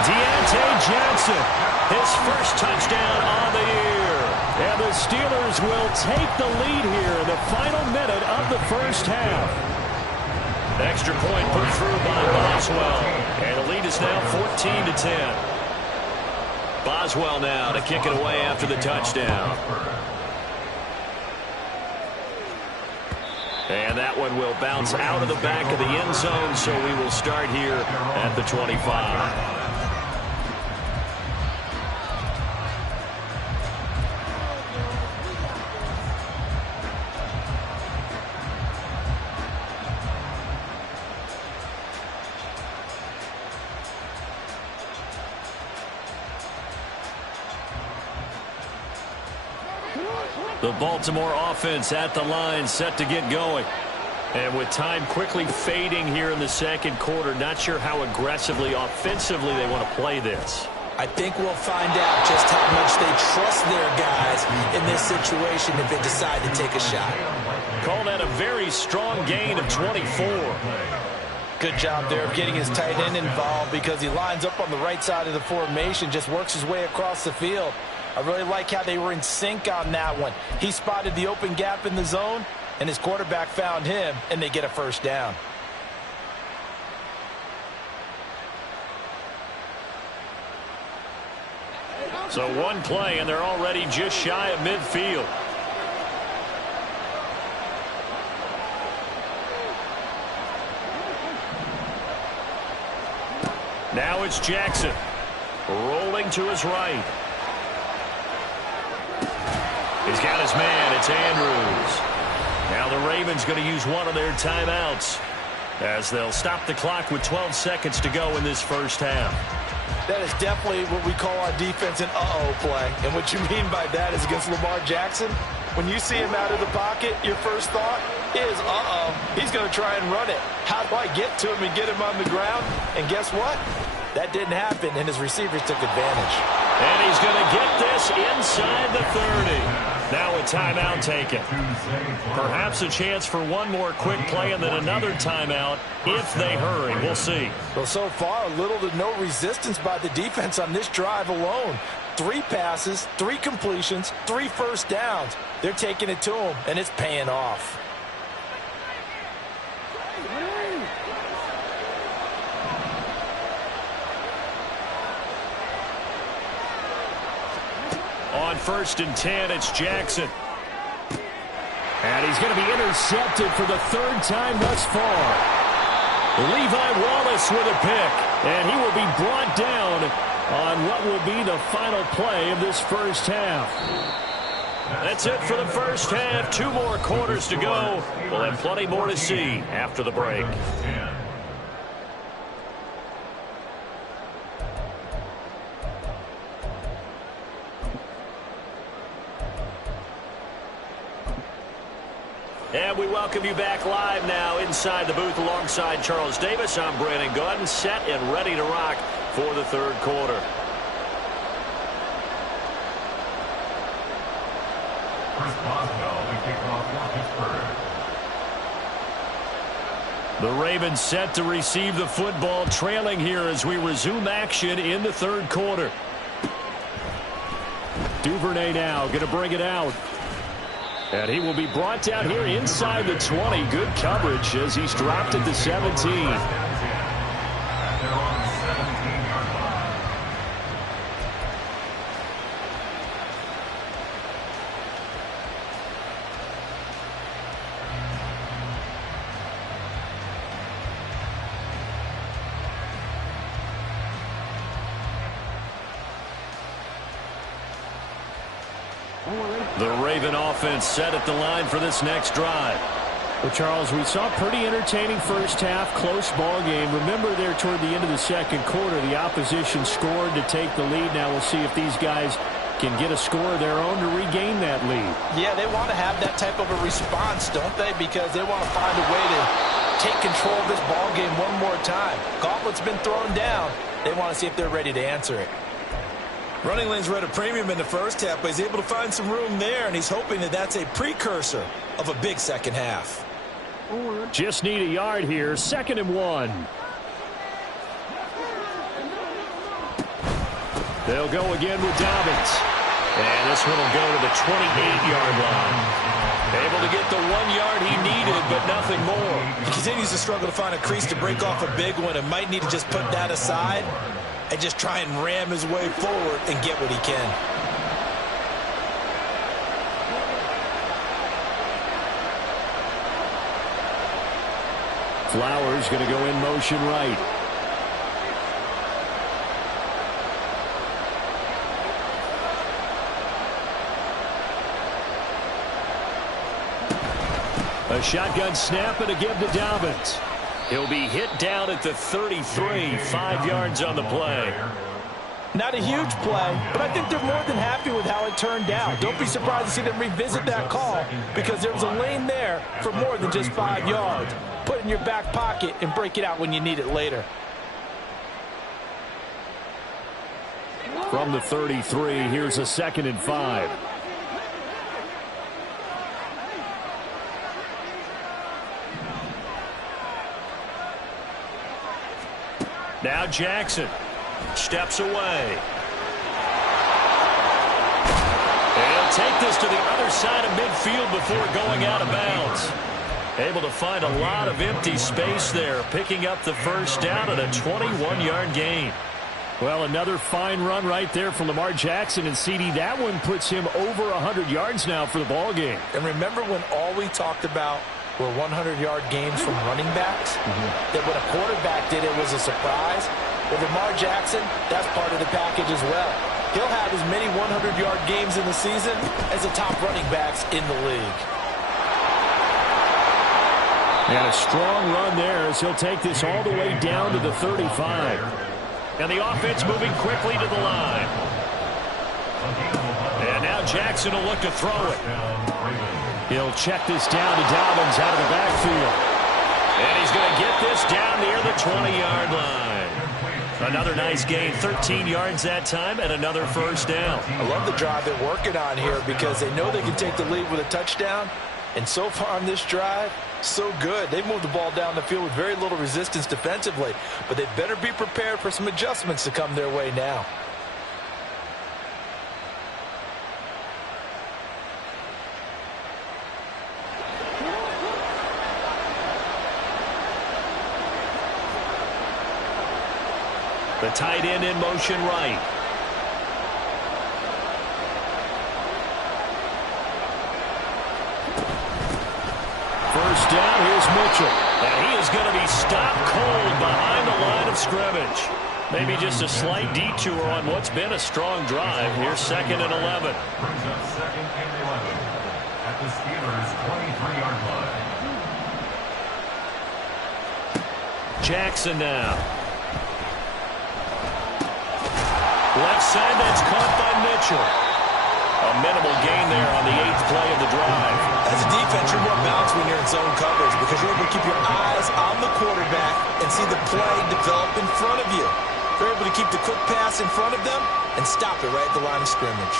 Deontay Johnson. His first touchdown on the year. And the Steelers will take the lead here in the final minute of the first half. Extra point put through by Boswell. And the lead is now 14-10. Boswell now to kick it away after the touchdown. And that one will bounce out of the back of the end zone, so we will start here at the 25. The Baltimore offense at the line, set to get going. And with time quickly fading here in the second quarter, not sure how aggressively, offensively they want to play this. I think we'll find out just how much they trust their guys in this situation if they decide to take a shot. Call that a very strong gain of 24. Good job there of getting his tight end involved because he lines up on the right side of the formation, just works his way across the field. I really like how they were in sync on that one. He spotted the open gap in the zone, and his quarterback found him, and they get a first down. So one play, and they're already just shy of midfield. Now it's Jackson. Rolling to his right. He's got his man. It's Andrews. Now the Ravens going to use one of their timeouts as they'll stop the clock with 12 seconds to go in this first half. That is definitely what we call our defense an uh-oh play. And what you mean by that is against Lamar Jackson, when you see him out of the pocket, your first thought is, uh-oh, he's going to try and run it. How do I get to him and get him on the ground? And guess what? That didn't happen, and his receivers took advantage. And he's going to get this inside the 30. Now a timeout taken. Perhaps a chance for one more quick play and then another timeout if they hurry. We'll see. Well, so far, little to no resistance by the defense on this drive alone. 3 passes, 3 completions, 3 first downs. They're taking it to him, and it's paying off. On 1st and 10, it's Jackson. And he's going to be intercepted for the 3rd time thus far. Levi Wallace with a pick, and he will be brought down on what will be the final play of this first half. That's it for the first half. 2 more quarters to go. We'll have plenty more to see after the break. And we welcome you back live now inside the booth alongside Charles Davis. I'm Brandon Gaudin, set and ready to rock for the 3rd quarter. Chris Boswell, the kickoff for Pittsburgh. The Ravens set to receive the football, trailing here as we resume action in the 3rd quarter. Duvernay now going to bring it out. And he will be brought down here inside the 20. Good coverage as he's dropped at the 17. They're on the 17-yard line. The Raven offense set at the line for this next drive. Well, Charles, we saw a pretty entertaining first half, close ball game. Remember there toward the end of the 2nd quarter, the opposition scored to take the lead. Now we'll see if these guys can get a score of their own to regain that lead. Yeah, they want to have that type of a response, don't they? Because they want to find a way to take control of this ball game one more time. Gauntlet's been thrown down. They want to see if they're ready to answer it. Running lanes were at a premium in the first half, but he's able to find some room there, and he's hoping that that's a precursor of a big second half. Just need a yard here. 2nd and 1. They'll go again with Dobbins. And this one will go to the 28-yard line. Able to get the 1 yard he needed, but nothing more. He continues to struggle to find a crease to break off a big one and might need to just put that aside and just try and ram his way forward and get what he can. Flowers going to go in motion right. A shotgun snap and a give to Dobbins. He'll be hit down at the 33, 5 yards on the play. Not a huge play, but I think they're more than happy with how it turned out. Don't be surprised to see them revisit that call because there was a lane there for more than just 5 yards. Put it in your back pocket and break it out when you need it later. From the 33, here's a 2nd and 5. Now Jackson steps away. And he'll take this to the other side of midfield before going out of bounds. Able to find a lot of empty space there, picking up the first down at a 21-yard gain. Well, another fine run right there from Lamar Jackson, and CD, that one puts him over 100 yards now for the ball game. And remember when all we talked about were 100-yard games from running backs? That when a quarterback did it was a surprise. With Lamar Jackson, that's part of the package as well. He'll have as many 100-yard games in the season as the top running backs in the league. And a strong run there as he'll take this all the way down to the 35. And the offense moving quickly to the line. And now Jackson will look to throw it. He'll check this down to Dobbins out of the backfield. And he's going to get this down near the 20-yard line. Another nice gain, 13 yards that time, and another first down. I love the drive they're working on here because they know they can take the lead with a touchdown. And so far on this drive, so good. They've moved the ball down the field with very little resistance defensively, but they better be prepared for some adjustments to come their way now. The tight end in motion right. First down, here's Mitchell. And he is going to be stopped cold behind the line of scrimmage. Maybe just a slight detour on what's been a strong drive. Here's 2nd and 11. Brings up 2nd and 11 at the Steelers' 23-yard line. Jackson now. Left side, that's caught by Mitchell. A minimal gain there on the 8th play of the drive. As a defense, you're more balanced when you're in zone coverage because you're able to keep your eyes on the quarterback and see the play develop in front of you. You're able to keep the quick pass in front of them and stop it right at the line of scrimmage.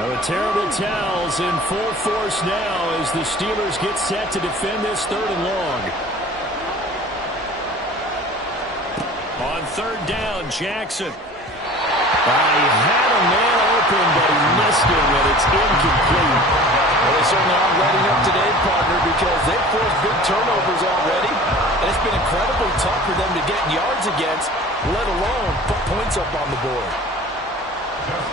Now the terrible towels in full force now as the Steelers get set to defend this 3rd and long. On 3rd down, Jackson. He had a man open, but he missed him, and it's incomplete. Well, they certainly aren't letting up today, partner, because they've forced big turnovers already, and it's been incredibly tough for them to get yards against, let alone put points up on the board.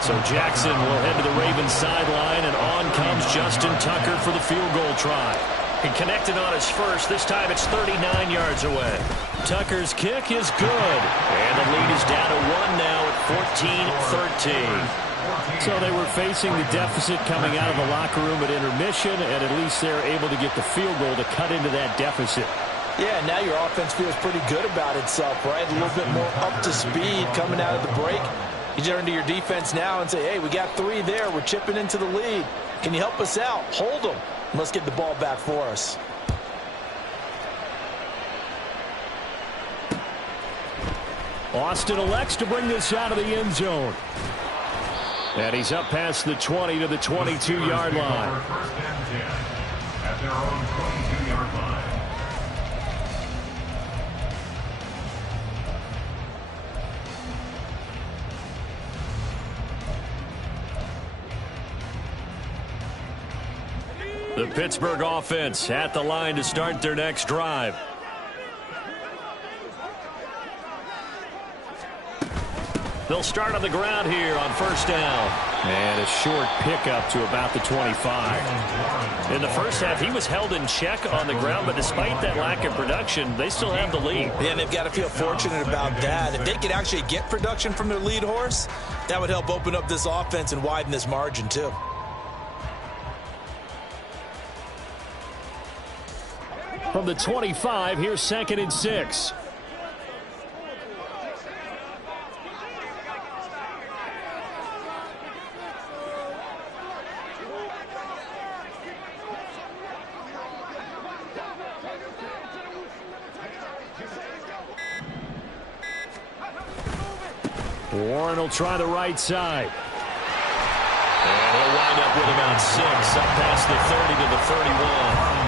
So Jackson will head to the Ravens sideline, and on comes Justin Tucker for the field goal try. He connected on his first. This time it's 39 yards away. Tucker's kick is good. And the lead is down to 1 now at 14-13. So they were facing the deficit coming out of the locker room at intermission, and at least they're able to get the field goal to cut into that deficit. Yeah, now your offense feels pretty good about itself, right? A little bit more up to speed coming out of the break. You turn to your defense now and say, hey, we got 3 there. We're chipping into the lead. Can you help us out? Hold them. Let's get the ball back for us. Austin elects to bring this out of the end zone. And he's up past the 20 to the 22-yard line. 1st and 10 at their own 22-yard line. The Pittsburgh offense at the line to start their next drive. They'll start on the ground here on 1st down. And a short pickup to about the 25. In the first half, he was held in check on the ground, but despite that lack of production, they still have the lead. Yeah, and they've got to feel fortunate about that. If they could actually get production from their lead horse, that would help open up this offense and widen this margin too. From the 25, here's 2nd and 6. Warren will try the right side. And he'll wind up with about 6, up past the 30 to the 31.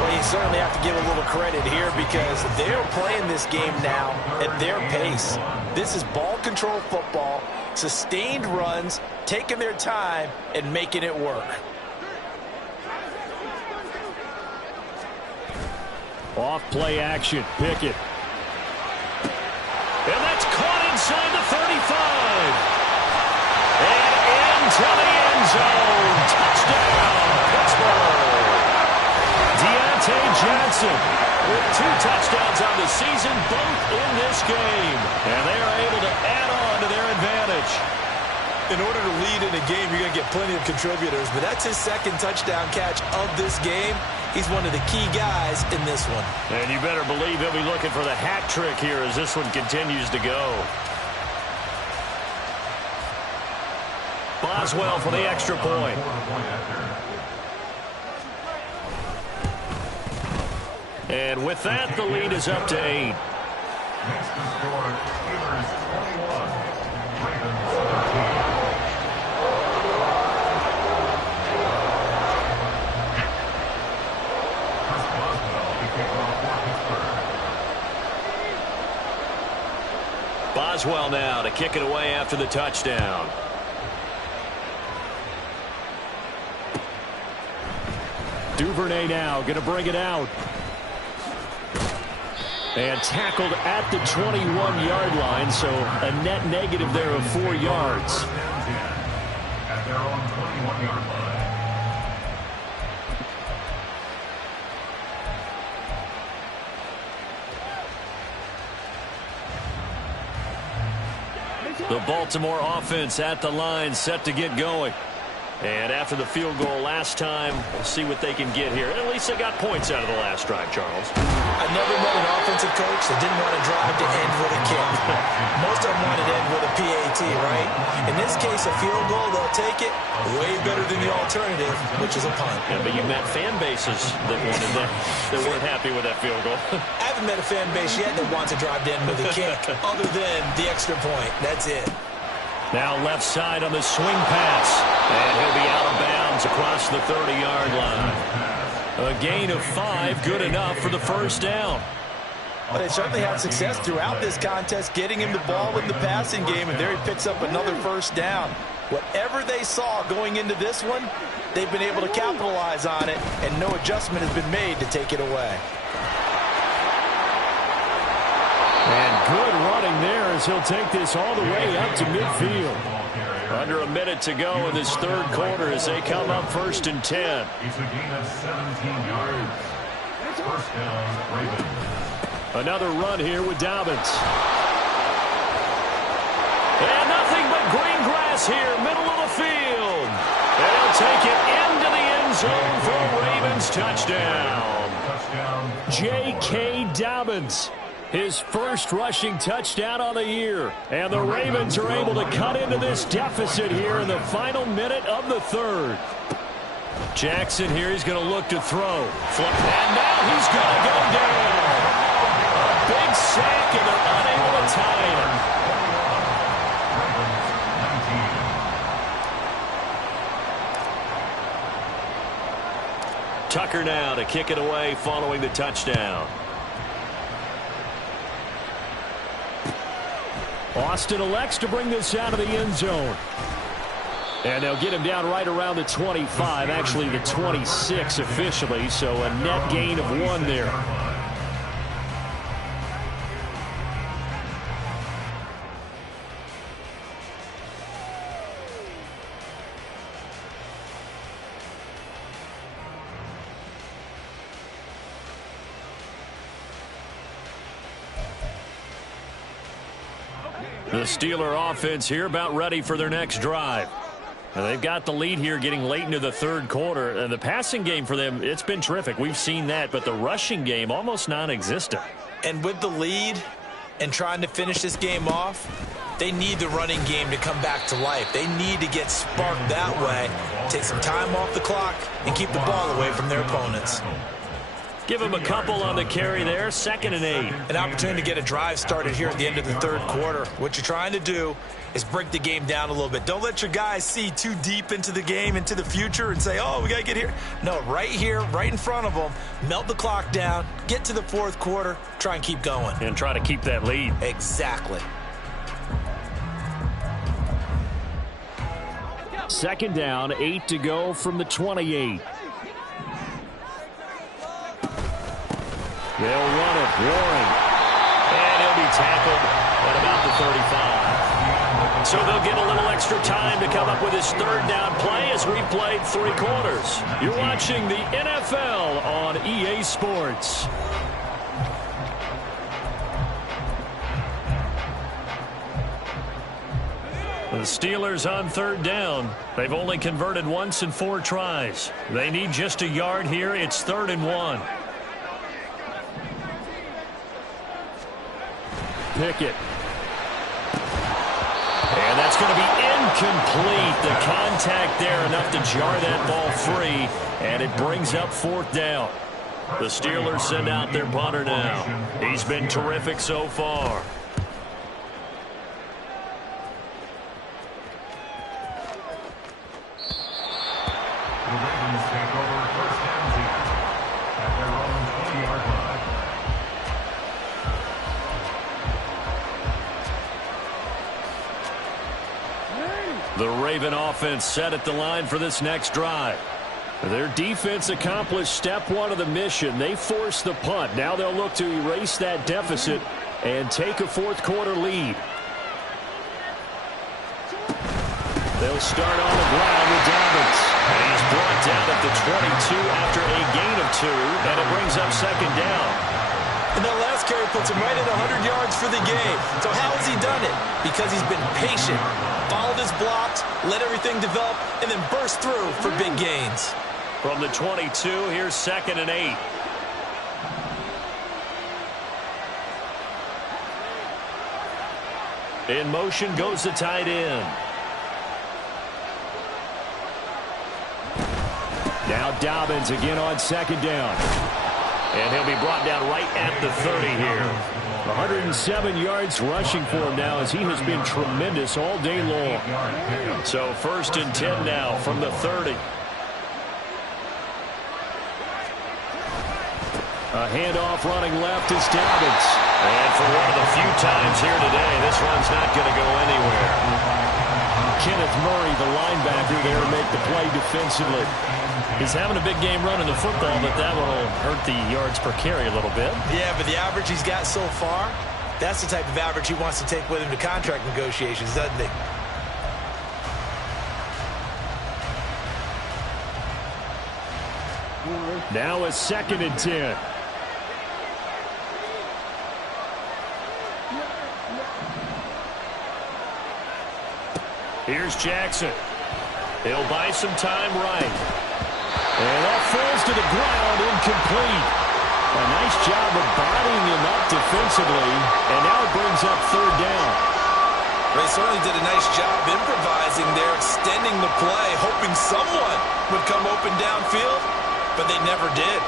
Well, you certainly have to give a little credit here because they're playing this game now at their pace. This is ball control football, sustained runs, taking their time and making it work. Off play action, Pickett. And that's caught inside the 35. And into the end zone. Touchdown, Pittsburgh. Deontay Johnson with 2 touchdowns on the season, both in this game. And they are able to add on to their advantage. In order to lead in a game, you're going to get plenty of contributors, but that's his 2nd touchdown catch of this game. He's one of the key guys in this one. And you better believe he'll be looking for the hat trick here as this one continues to go. Boswell for the extra point. And with that, the lead is up to 8. Next to score, Steelers 21, Ravens 13. Chris Boswell to kick off for Pittsburgh. Boswell now to kick it away after the touchdown. Duvernay now going to bring it out. And tackled at the 21-yard line, so a net negative there of 4 yards. At their own 21-yard line. The Baltimore offense at the line, set to get going. And after the field goal last time, we'll see what they can get here. At least they got points out of the last drive, Charles. I've never met an offensive coach that didn't want to drive to end with a kick. Most of them wanted to end with a PAT, right? In this case, a field goal, they'll take it way better than the alternative, which is a punt. Yeah, but you met fan bases that wanted that, that weren't happy with that field goal. I haven't met a fan base yet that wants to drive to end with a kick, other than the extra point. That's it. Now left side on the swing pass. And he'll be out of bounds across the 30-yard line. A gain of 5, good enough for the first down. Well, they certainly had success throughout this contest, getting him the ball in the passing game, and there he picks up another first down. Whatever they saw going into this one, they've been able to capitalize on it, and no adjustment has been made to take it away. And good running there as he'll take this all the way up to midfield. Under a minute to go in this third quarter as they come up 1st and 10. It's a gain of 17 yards. First down, Ravens. Another run here with Dobbins. And nothing but green grass here, middle of the field. And he'll take it into the end zone for a Ravens touchdown. J.K. Dobbins. His first rushing touchdown on the year. And the Ravens are able to cut into this deficit here in the final minute of the third. Jackson here, he's going to look to throw. And now he's going to go down. A big sack, and they're unable to tie him. Tucker now to kick it away following the touchdown. Austin elects to bring this out of the end zone. And they'll get him down right around the 25, actually the 26 officially, so a net gain of 1 there. The Steeler offense here about ready for their next drive. And they've got the lead here getting late into the third quarter. And the passing game for them, it's been terrific. We've seen that, but the rushing game almost non-existent. And with the lead and trying to finish this game off, they need the running game to come back to life. They need to get sparked that way, take some time off the clock, and keep the ball away from their opponents. Give him a couple on the carry there, 2nd and 8. An opportunity to get a drive started here at the end of the third quarter. What you're trying to do is break the game down a little bit. Don't let your guys see too deep into the game, into the future, and say, oh, we got to get here. No, right here, right in front of them, melt the clock down, get to the fourth quarter, try and keep going. And try to keep that lead. Exactly. 2nd down, 8 to go from the 28. They'll run it, Warren. And he'll be tackled at about the 35. So they'll get a little extra time to come up with his third down play as we played 3 quarters. You're watching the NFL on EA Sports. The Steelers on 3rd down. They've only converted once in 4 tries. They need just a yard here. It's 3rd and 1. Pickett. And that's going to be incomplete. The contact there enough to jar that ball free, and it brings up 4th down. The Steelers send out their punter now. He's been terrific so far. The Ravens take over first and 10 at their own 20-yard line. The Raven offense set at the line for this next drive. Their defense accomplished step one of the mission. They forced the punt. Now they'll look to erase that deficit and take a fourth quarter lead. They'll start on the ground with Dobbins. And he's brought down at the 22 after a gain of 2, and it brings up second down. And that last carry puts him right at 100 yards for the game. So how has he done it? Because he's been patient, followed his blocks, let everything develop, and then burst through for big gains. From the 22, here's 2nd and 8. In motion goes the tight end. Now Dobbins again on second down. And he'll be brought down right at the 30 here. 107 yards rushing for him now as he has been tremendous all day long. So 1st and 10 now from the 30. A handoff running left is Dobbins. And for one of the few times here today, this one's not going to go anywhere. Kenneth Murray, the linebacker there, make the play defensively. He's having a big game running the football, but that one will hurt the yards per carry a little bit. Yeah, but the average he's got so far, that's the type of average he wants to take with him to contract negotiations, doesn't he? Now a 2nd and 10. Here's Jackson. He'll buy some time right. And that falls to the ground, incomplete. A nice job of bodying him up defensively, and now it brings up 3rd down. They certainly did a nice job improvising there, extending the play, hoping someone would come open downfield, but they never did.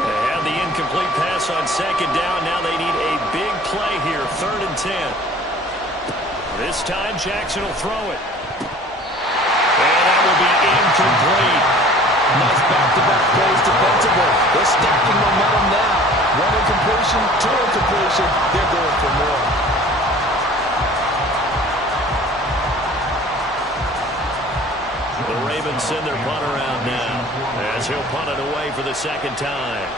They had the incomplete pass on 2nd down. Now they need a big play here, 3rd and 10. This time Jackson will throw it. And that will be incomplete. Nice back-to-back plays defensively. They're stacking momentum now. 1 incompletion, 2 incompletion. They're going for more. The Ravens send their punter out now as he'll punt it away for the 2nd time.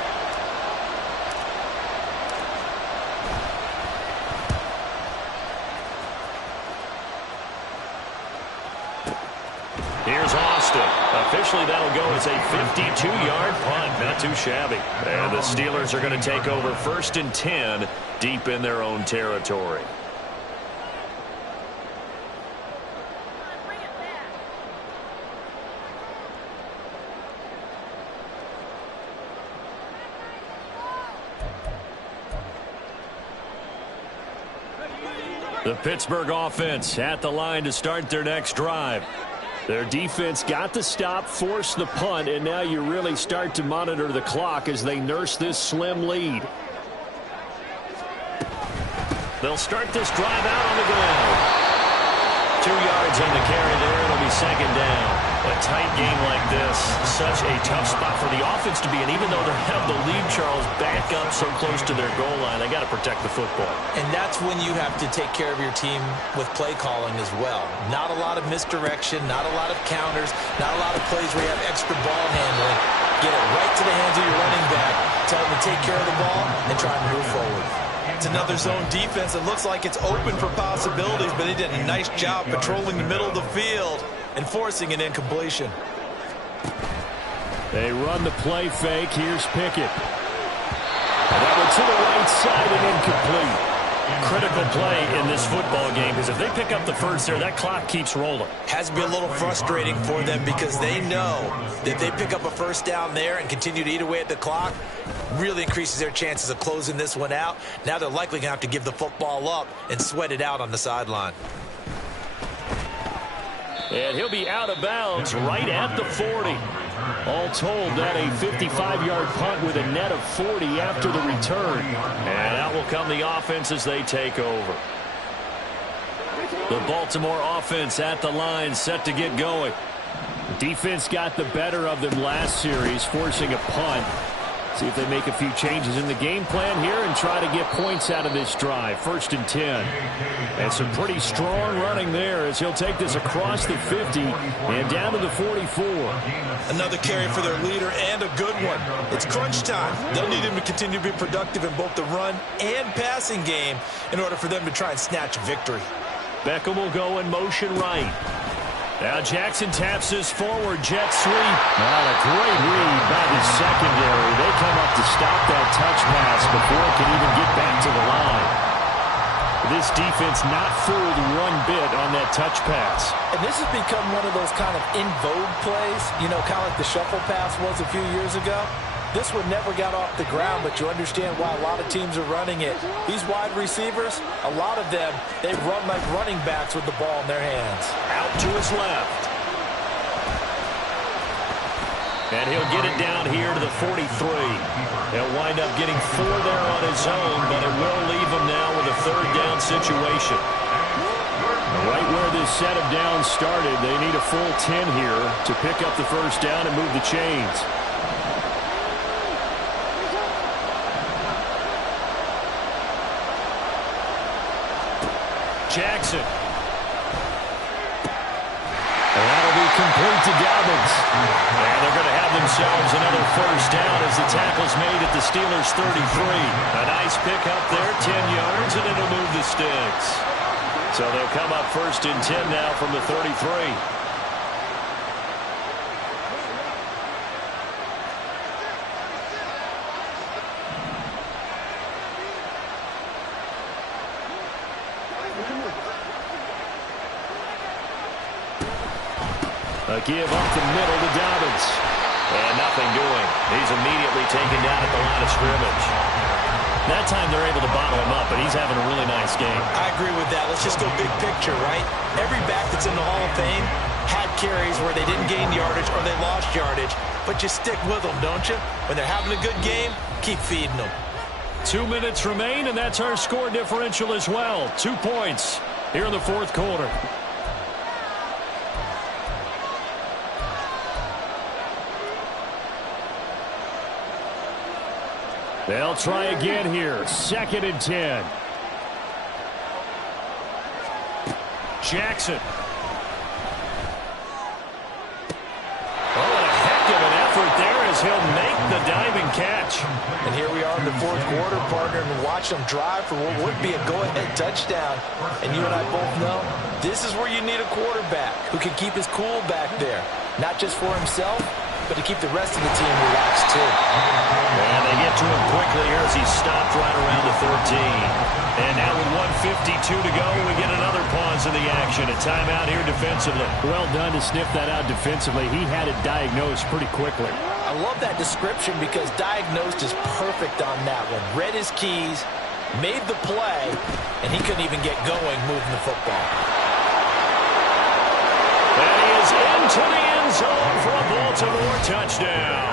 Here's Austin. Officially, that'll go as a 52-yard punt. Not too shabby. And the Steelers are going to take over 1st and 10 deep in their own territory. The Pittsburgh offense at the line to start their next drive. Their defense got the stop, forced the punt, and now you really start to monitor the clock as they nurse this slim lead. They'll start this drive out on the ground. 2 yards on the carry there. It'll be 2nd down. A tight game like this, such a tough spot for the offense to be in. Even though they have the lead, Charles, back up so close to their goal line, they got to protect the football. And that's when you have to take care of your team with play calling as well. Not a lot of misdirection, not a lot of counters, not a lot of plays where you have extra ball handling. Get it right to the hands of your running back, tell them to take care of the ball, and try and move forward. It's another zone defense. It looks like it's open for possibilities, but they did a nice job patrolling the middle of the field and forcing an incompletion. They run the play fake. Here's Pickett. And that one to the right side and incomplete. Critical play in this football game because if they pick up the first there, that clock keeps rolling. Has to be a little frustrating for them because they know that if they pick up a first down there and continue to eat away at the clock, really increases their chances of closing this one out. Now they're likely going to have to give the football up and sweat it out on the sideline. And he'll be out of bounds right at the 40. All told, that a 55-yard punt with a net of 40 after the return. And out will come the offense as they take over. The Baltimore offense at the line, set to get going. Defense got the better of them last series, forcing a punt. See if they make a few changes in the game plan here and try to get points out of this drive. 1st and 10. And some pretty strong running there as he'll take this across the 50 and down to the 44. Another carry for their leader and a good one. It's crunch time. They'll need him to continue to be productive in both the run and passing game in order for them to try and snatch a victory. Beckham will go in motion right. Now Jackson taps this forward, jet sweep. Well, a great read by the secondary. They come up to stop that touch pass before it can even get back to the line. This defense not fooled one bit on that touch pass. And this has become one of those kind of in vogue plays, you know, kind of like the shuffle pass was a few years ago. This one never got off the ground, but you understand why a lot of teams are running it. These wide receivers, a lot of them, they run like running backs with the ball in their hands. Out to his left. And he'll get it down here to the 43. He'll wind up getting 4 there on his own, but it will leave him now with a 3rd down situation. Right where this set of downs started, they need a full 10 here to pick up the 1st down and move the chains. Jackson. And that'll be complete to Dobbins. And they're going to have themselves another 1st down as the tackle's made at the Steelers' 33. A nice pick up there, 10 yards, and it'll move the sticks. So they'll come up 1st and 10 now from the 33. A give up the middle to Dobbins. And nothing doing. He's immediately taken down at the line of scrimmage. That time they're able to bottle him up, but he's having a really nice game. I agree with that. Let's just go big picture, right? Every back that's in the Hall of Fame had carries where they didn't gain yardage or they lost yardage, but you stick with them, don't you? When they're having a good game, keep feeding them. 2 minutes remain, and that's our score differential as well. 2 points here in the 4th quarter. They'll try again here. 2nd and 10. Jackson. Oh, and a heck of an effort there as he'll make the diving catch. And here we are in the 4th quarter, partner, and watch them drive for what would be a go-ahead touchdown. And you and I both know this is where you need a quarterback who can keep his cool back there. Not just for himself, but to keep the rest of the team relaxed, too. And they get to him quickly here as he stopped right around the 13. And now with 1:52 to go, we get another pause in the action. A timeout here defensively. Well done to sniff that out defensively. He had it diagnosed pretty quickly. I love that description because diagnosed is perfect on that one. Read his keys, made the play, and he couldn't even get going moving the football. And he is into the end zone for a Baltimore touchdown.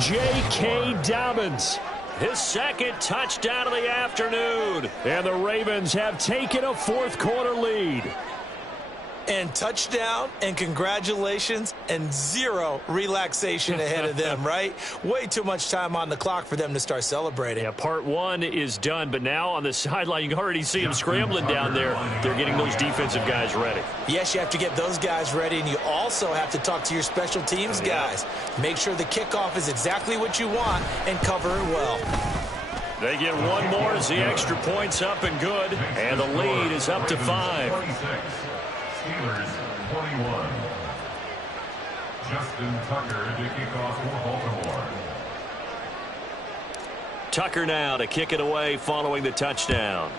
J.K. Dobbins. His 2nd touchdown of the afternoon. And the Ravens have taken a 4th quarter lead. And touchdown, and congratulations, and 0 relaxation ahead of them, right? Way too much time on the clock for them to start celebrating. Yeah, part 1 is done, but now on the sideline, you can already see them scrambling down there. They're getting those defensive guys ready. Yes, you have to get those guys ready, and you also have to talk to your special teams guys. Make sure the kickoff is exactly what you want and cover it well. They get one more as the extra point's up and good, and the lead is up to 5. Steelers 21. Justin Tucker to kick off for Baltimore. Tucker now to kick it away following the touchdown.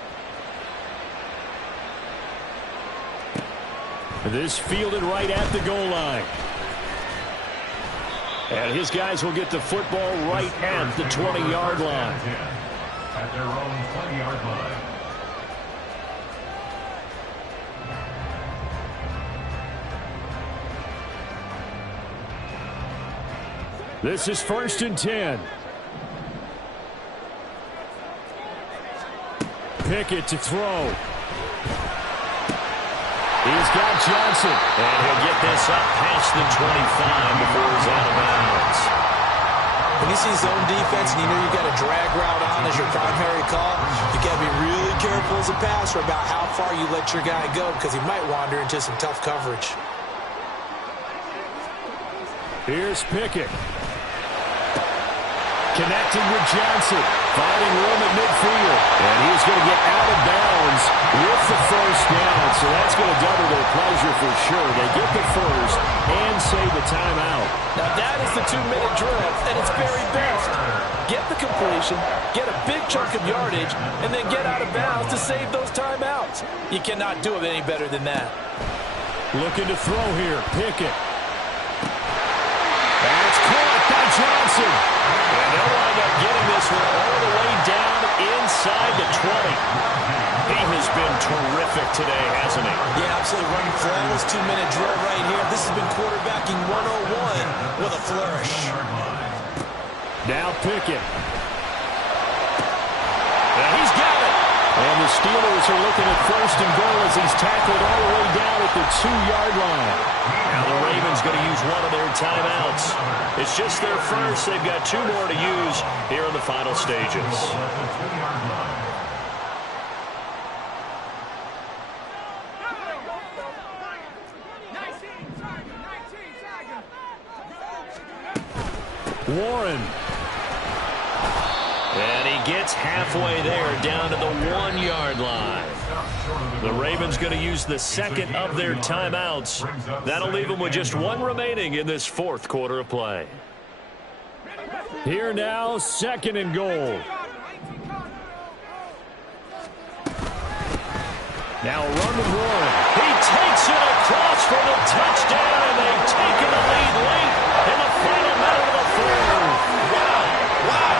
This fielded right at the goal line. And his guys will get the football right at the 20-yard line. At their own 20-yard line. This is 1st and 10. Pickett to throw. He's got Johnson. And he'll get this up past the 25 before he's out of bounds. When you see zone defense and you know you've got a drag route on as your primary call, you got to be really careful as a passer about how far you let your guy go because he might wander into some tough coverage. Here's Pickett. Connecting with Johnson. Finding room at midfield. And he's going to get out of bounds with the first down. So that's going to double their pleasure for sure. They get the first and save the timeout. Now that is the 2-minute drill at its very best. Get the completion, get a big chunk of yardage, and then get out of bounds to save those timeouts. You cannot do it any better than that. Looking to throw here. Pickett. That's caught by Johnson. And they'll wind up getting this one all the way down inside the 20. He has been terrific today, hasn't he? Yeah, absolutely. Running flawless 2-minute drill right here. This has been quarterbacking 101 with a flourish. Now Pickett. And he's got it. And the Steelers are looking at 1st and goal as he's tackled all the way down at the 2-yard line. Now the Ravens going to use one of their timeouts. It's just their first. They've got 2 more to use here in the final stages. Warren. And he gets halfway there, down to the 1-yard line. The Ravens going to use the second of their timeouts. That'll leave them with just 1 remaining in this 4th quarter of play. Here now, 2nd and goal. Now a run with Warren. He takes it across for the touchdown, and they've taken the lead late in the final minute of the 4th. Wow.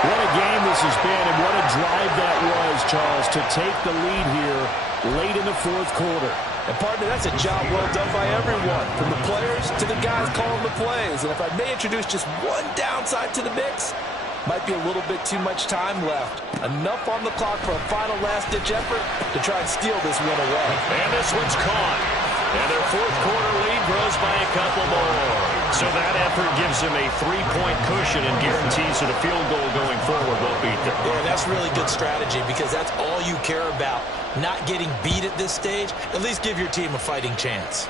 What a game this has been, and what a drive that was, Charles, to take the lead here late in the 4th quarter. And, partner, that's a job well done by everyone, from the players to the guys calling the plays. And if I may introduce just one downside to the mix, might be a little bit too much time left. Enough on the clock for a final last-ditch effort to try and steal this win away. And this one's caught. And their 4th quarter lead grows by a couple more. So that effort gives them a 3-point cushion and guarantees that a field goal going forward won't beat them. Yeah, that's really good strategy because that's all you care about. Not getting beat at this stage. At least give your team a fighting chance.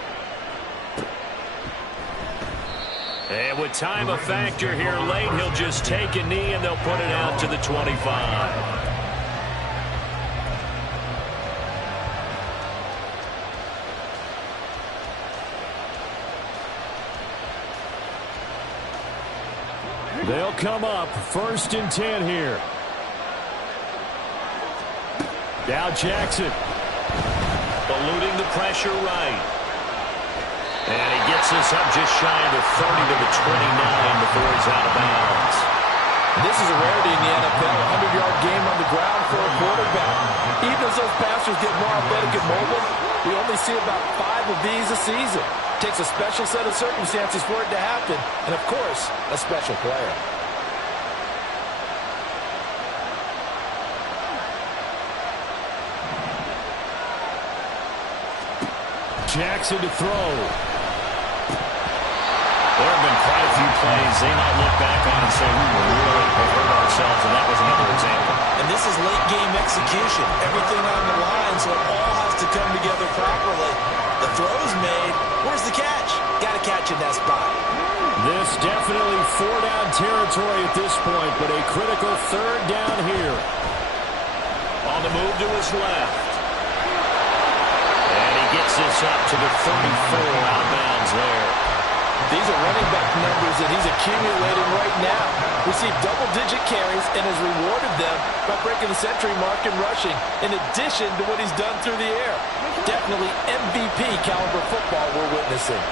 And with time a factor here late, he'll just take a knee and they'll put it out to the 25. They'll come up 1st and 10 here. Now Jackson. Eluding the pressure right. And he gets this up just shy of the 30 to the 29 before he's out of bounds. This is a rarity in the NFL, a 100-yard game on the ground for a quarterback. Even as those passers get more athletic and mobile, we only see about 5 of these a season. Takes a special set of circumstances for it to happen, and of course, a special player. Jackson to throw. There have been quite a few plays they might look back on and say, we really have hurt ourselves, and that was another example. And this is late-game execution. Everything on the line, so it all has to come together properly. The throw's made. Where's the catch? Got to catch in that spot. This definitely 4-down territory at this point, but a critical 3rd down here. On the move to his left. And he gets this up to the 34 out of bounds there. These are running back numbers that he's accumulating right now. Received double-digit carries and has rewarded them by breaking the century mark in rushing, in addition to what he's done through the air. Definitely MVP caliber football we're witnessing.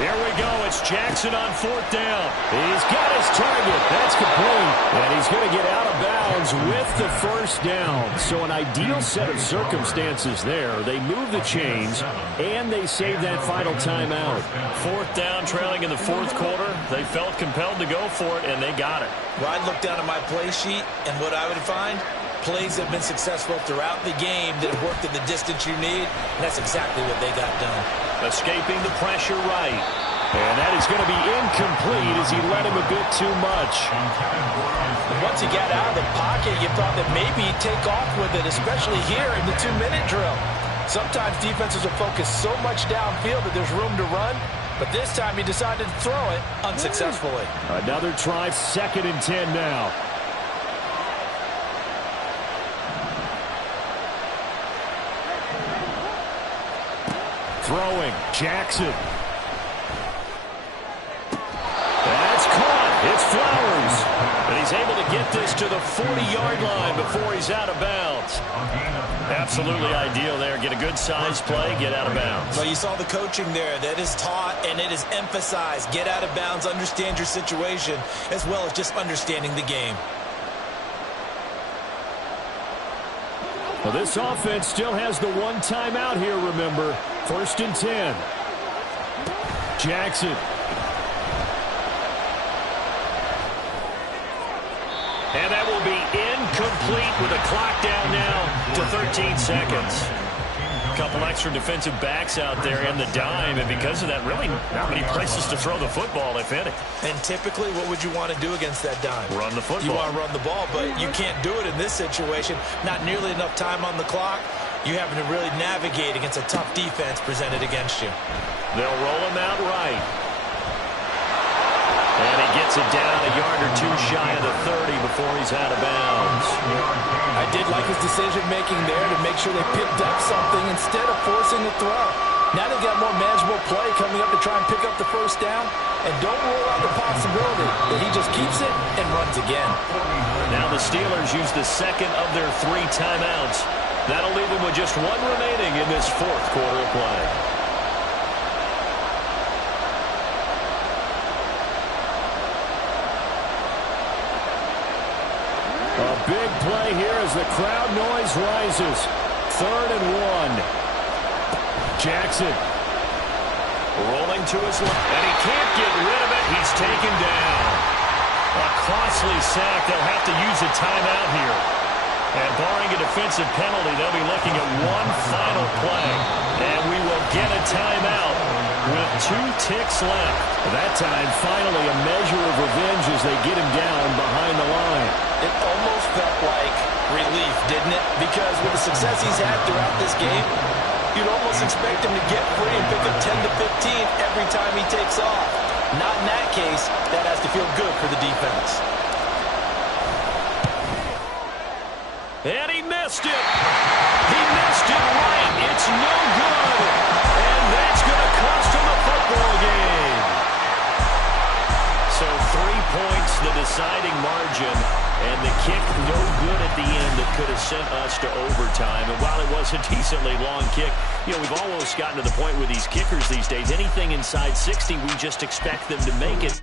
Here we go. It's Jackson on 4th down. He's got his target. That's complete. And he's going to get out of bounds with the first down. So an ideal set of circumstances there. They move the chains, and they save that final timeout. 4th down, trailing in the 4th quarter. They felt compelled to go for it, and they got it. Well, I'd look down at my play sheet, and what I would find, plays have been successful throughout the game that have worked in the distance you need, and that's exactly what they got done. Escaping the pressure right. And that is going to be incomplete as he let him a bit too much. Once he got out of the pocket, you thought that maybe he'd take off with it, especially here in the 2-minute drill. Sometimes defenses are focused so much downfield that there's room to run, but this time he decided to throw it unsuccessfully. Another try, 2nd and 10 now. Throwing, Jackson. That's caught. It's Flowers. And he's able to get this to the 40-yard line before he's out of bounds. Absolutely ideal there. Get a good size play, get out of bounds. Well, you saw the coaching there. That is taught and it is emphasized. Get out of bounds, understand your situation, as well as just understanding the game. Well, this offense still has the one timeout here, remember. 1st and 10. Jackson. And that will be incomplete with a clock down now to 13 seconds. A couple extra defensive backs out there in the dime, and because of that, really not many places to throw the football, if any. And typically, what would you want to do against that dime? Run the football. You want to run the ball, but you can't do it in this situation. Not nearly enough time on the clock. You having to really navigate against a tough defense presented against you. They'll roll him out right. And he gets it down a yard or two shy of the 30 before he's out of bounds. I did like his decision-making there to make sure they picked up something instead of forcing the throw. Now they've got more manageable play coming up to try and pick up the first down. And don't rule out the possibility that he just keeps it and runs again. Now the Steelers use the 2nd of their 3 timeouts. That'll leave them with just 1 remaining in this 4th quarter of play. A big play here as the crowd noise rises. 3rd and 1. Jackson. Rolling to his left, and he can't get rid of it. He's taken down. A costly sack. They'll have to use a timeout here. And barring a defensive penalty, they'll be looking at one final play. And we will get a timeout with 2 ticks left. That time, finally, a measure of revenge as they get him down behind the line. It almost felt like relief, didn't it? Because with the success he's had throughout this game, you'd almost expect him to get free and pick up 10 to 15 every time he takes off. Not in that case. That has to feel good for the defense. And he missed it. He missed it right. It's no good. And that's going to cost him a football game. So 3 points, the deciding margin. And the kick no good at the end that could have sent us to overtime. And while it was a decently long kick, you know, we've almost gotten to the point with these kickers these days. Anything inside 60, we just expect them to make it.